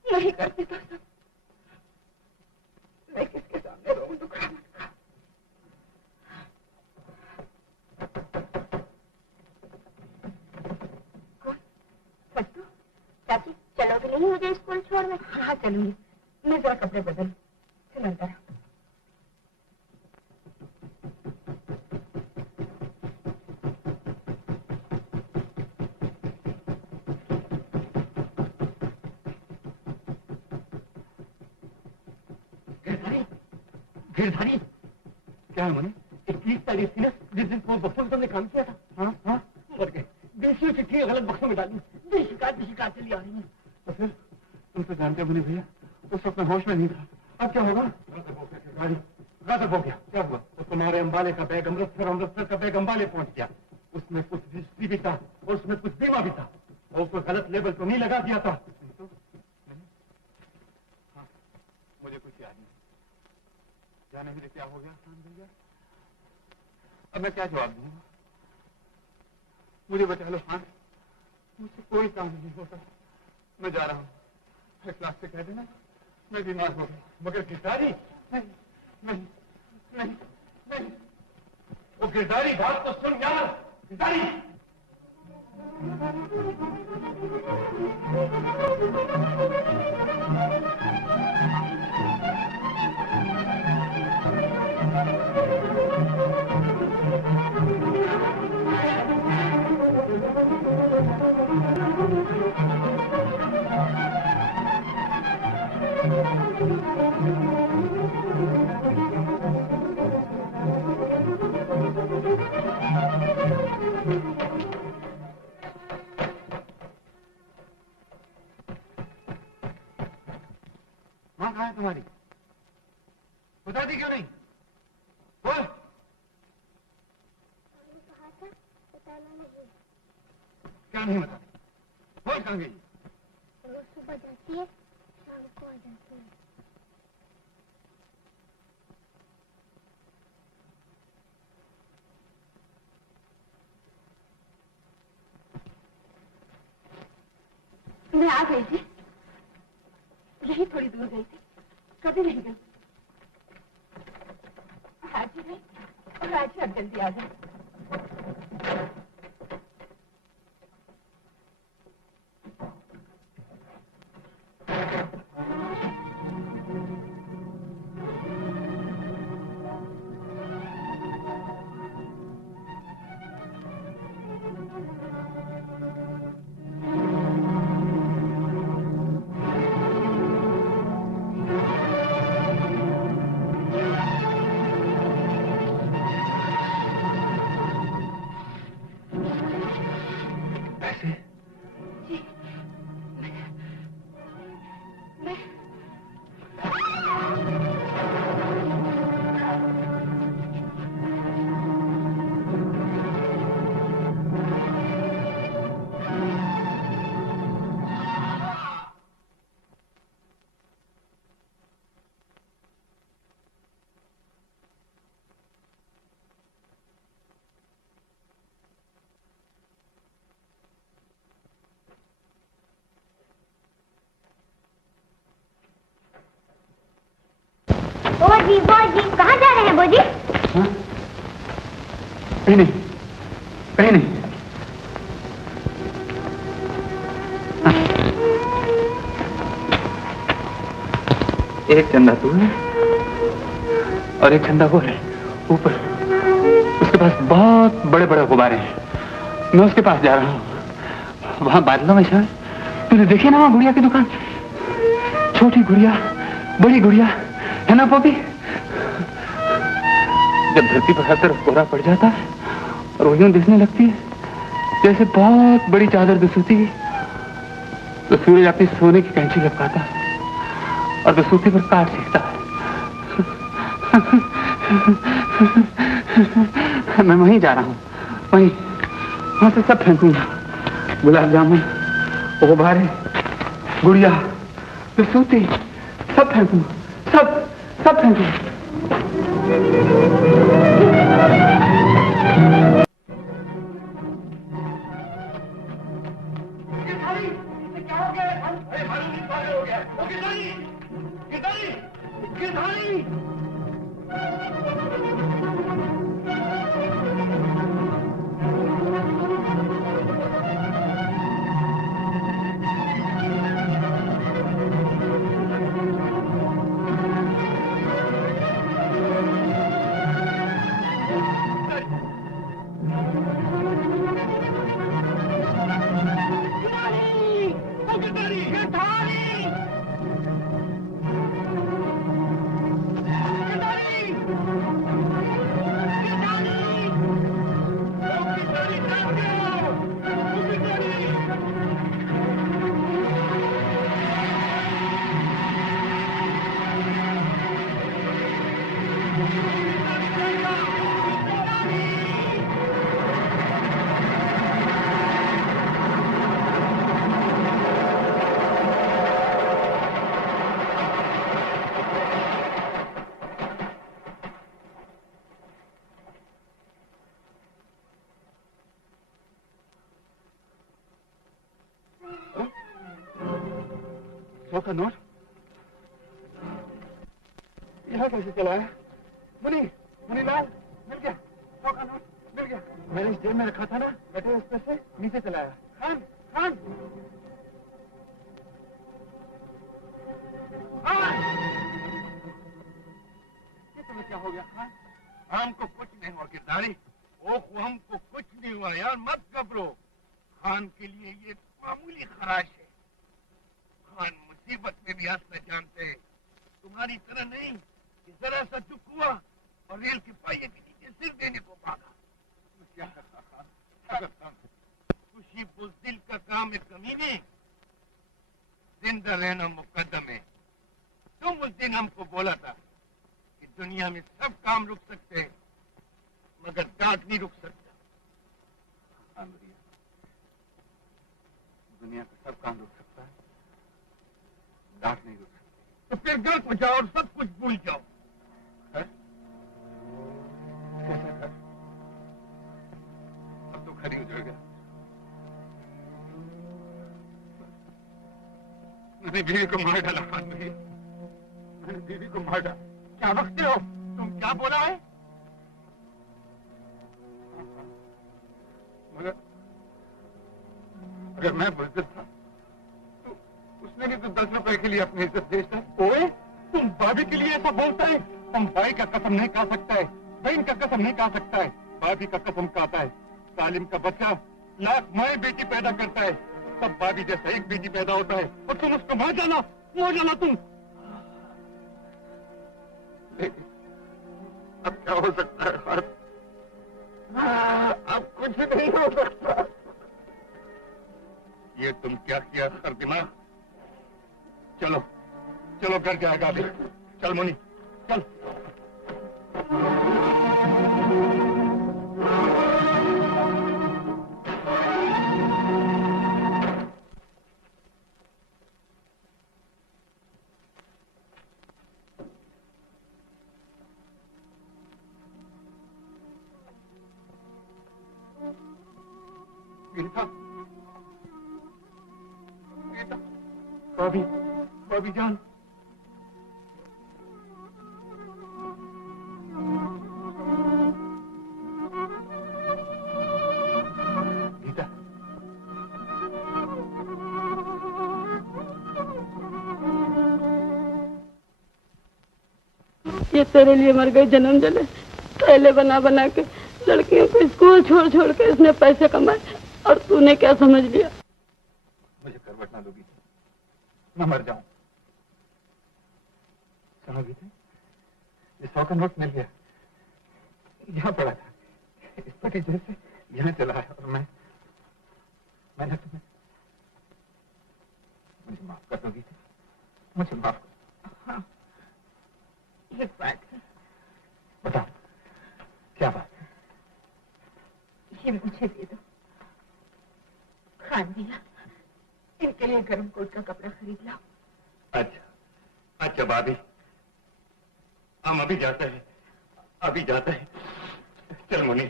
नहीं करती तो सब। मैं किसके सामने रोऊं? दुखड़ा मत खा। कौन? सत्तू? चाची, चलोगे नहीं मुझे स्कूल छोड़ने? हाँ चलूंगी। मैं जरा कपड़े बदल। चल अंदर आ। गिरधारी, क्या है मनी? 21 तारीख थी ना जिस दिन वो बक्सों में तुमने काम किया था? हाँ हाँ, मर गए। देसी चिट्ठी गलत बक्सों में डाली। शिकायत चली आ रही है। तो फिर तुम तो जानते हो भैया, उस वक्त मैं होश में नहीं था। अब क्या होगा? गाड़ी गाजब हो गया। क्या हुआ? तो तुम्हारे अंबाले का बैग अमृतसर उसमें कुछ रजिस्ट्री भी था और उसमें कुछ बीमा भी था। और कोई गलत लेबल तो नहीं लगा दिया था? नहीं तो नहीं। हाँ, मुझे कुछ याद नहीं। जाने मुझे क्या हो गया खान भैया? अब मैं क्या जवाब दूंगा? मुझे बचा लो खान, मुझसे कोई काम नहीं होता। मैं जा रहा हूँ। फिर क्लास से कह देना मैं बीमार हो गया। मगर गिरधारी नहीं नहीं नहीं नहीं। वो गिरधारी बात तो सुन यार। गिरधारी मां कहाँ है तुम्हारी? बता दी क्यों नहीं? बोल। कहा था बताना नहीं। क्या नहीं बता? बोल कहाँ गई? रोज सुबह जाती है, शाम को आ जाती है। मैं आ गई थी, यही थोड़ी दूर गई थी, कभी नहीं गई। आज ही गई और आज ही अब जल्दी आ गई। बोजी कहाँ जा रहे हैं बोजी? हाँ? कहीं नहीं, कहीं नहीं। हाँ। एक चंदा तू है और एक चंदा वो है ऊपर। उसके पास बहुत बड़े बड़े गुब्बारे हैं। मैं उसके पास जा रहा हूँ। वहां बादलों में शायद तूने देखी ना वहां गुड़िया की दुकान? छोटी गुड़िया, बड़ी गुड़िया है ना पोपी? जब धरती पर हर तरफ कोहरा पड़ जाता है और वो यूं दिखने लगती है जैसे बहुत बड़ी चादर दुसूती है, तो सूरज अपनी सोने की कैंची लपकाता है और दुसूती पर काट सीखता है। मैं वहीं जा रहा हूँ, वहां से सब फेंकूंगा। गुलाब जामुन, गुब्बारे, गुड़िया, दुसूती, सब फेंकूंगा, सब फेंकूंगा। 100 का नोट यहाँ कैसे चला है? मुनीलाल, मिल गया, 100 का नोट मिल गया। मैंने इस जेब में रखा था ना, बेटे उस पर से नीचे चलाया। खान ये तुम्हें क्या हो गया खान? हमको कुछ नहीं हुआ गिरधारी, ओह हमको कुछ नहीं हुआ यार, मत घबरो। खान के लिए ये मामूली खराश है। खान मुसीबत में भी हंसना जानते हैं, तुम्हारी तरह नहीं कि जरा सा दुख हुआ और रेल के पहिए के नीचे सिर देने को भागा। खुशी बुज़दिल का काम है कमीने, जिंदा रहना मुकद्दम है। तुम उस दिन हमको बोला था कि दुनिया में सब काम रुक सकते हैं मगर डांट नहीं रुक सकता। दुनिया का सब काम रुक सकता है, डांट नहीं रुक सकती। तो फिर घर को जाओ और सब कुछ भूल जाओ। कैसा कर? अब तो खरी हो जाएगा। मैंने बीवी को मार डाला खान भैया, मैंने बीवी को मार डाला। क्या बकते हो तुम? क्या बोला है? मगर अगर मैं बुज़दिल था तो उसने भी तो 10 रुपए के लिए अपनी इज्जत बेचता है। ओए तुम भाभी के लिए ऐसा बोलता है? तुम भाई का कसम नहीं खा सकता है, बहन का कसम नहीं खा सकता है, भाभी का कसम खाता है। तालिम का बच्चा लाख माए बेटी पैदा करता है, तब भाभी जैसा एक बेटी पैदा होता है और तुम उसको मार डाला तुम। लेकिन अब क्या हो सकता है खान? अब कुछ नहीं हो सकता। ये तुम क्या किया सर दिमाग? चलो चलो घर जाएगा अभी। चल मुनी चल। गीता, भाभी जान, गीता, ये तेरे लिए मर गई जन्म जले। पहले बना बना के लड़कियों को स्कूल छोड़ छोड़ के इसने पैसे कमाए और तूने क्या समझ लिया? मुझे करवट ना दोगी, मैं मर जाऊं। समझी थी? ये 100 का नोट मिल गया, यहाँ पड़ा था, इस पटी जैसे यहाँ चला है और मैंने तुम्हें, मुझे माफ कर दोगी थी? मुझे माफ कर। हाँ, एक बात है। बताओ क्या बात है? ये मुझे दे दो। खान दिया, इनके लिए गर्म कोट का कपड़ा खरीद लाओ। अच्छा भाभी, हम अभी जाते हैं। चल मुनी।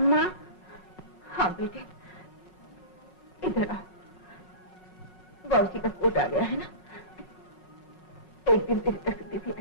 माँ, हाँ बेटे, इधर आओ। बाबूजी का कोट आ गया है ना? एक दिन तेरी तस्वीर थी,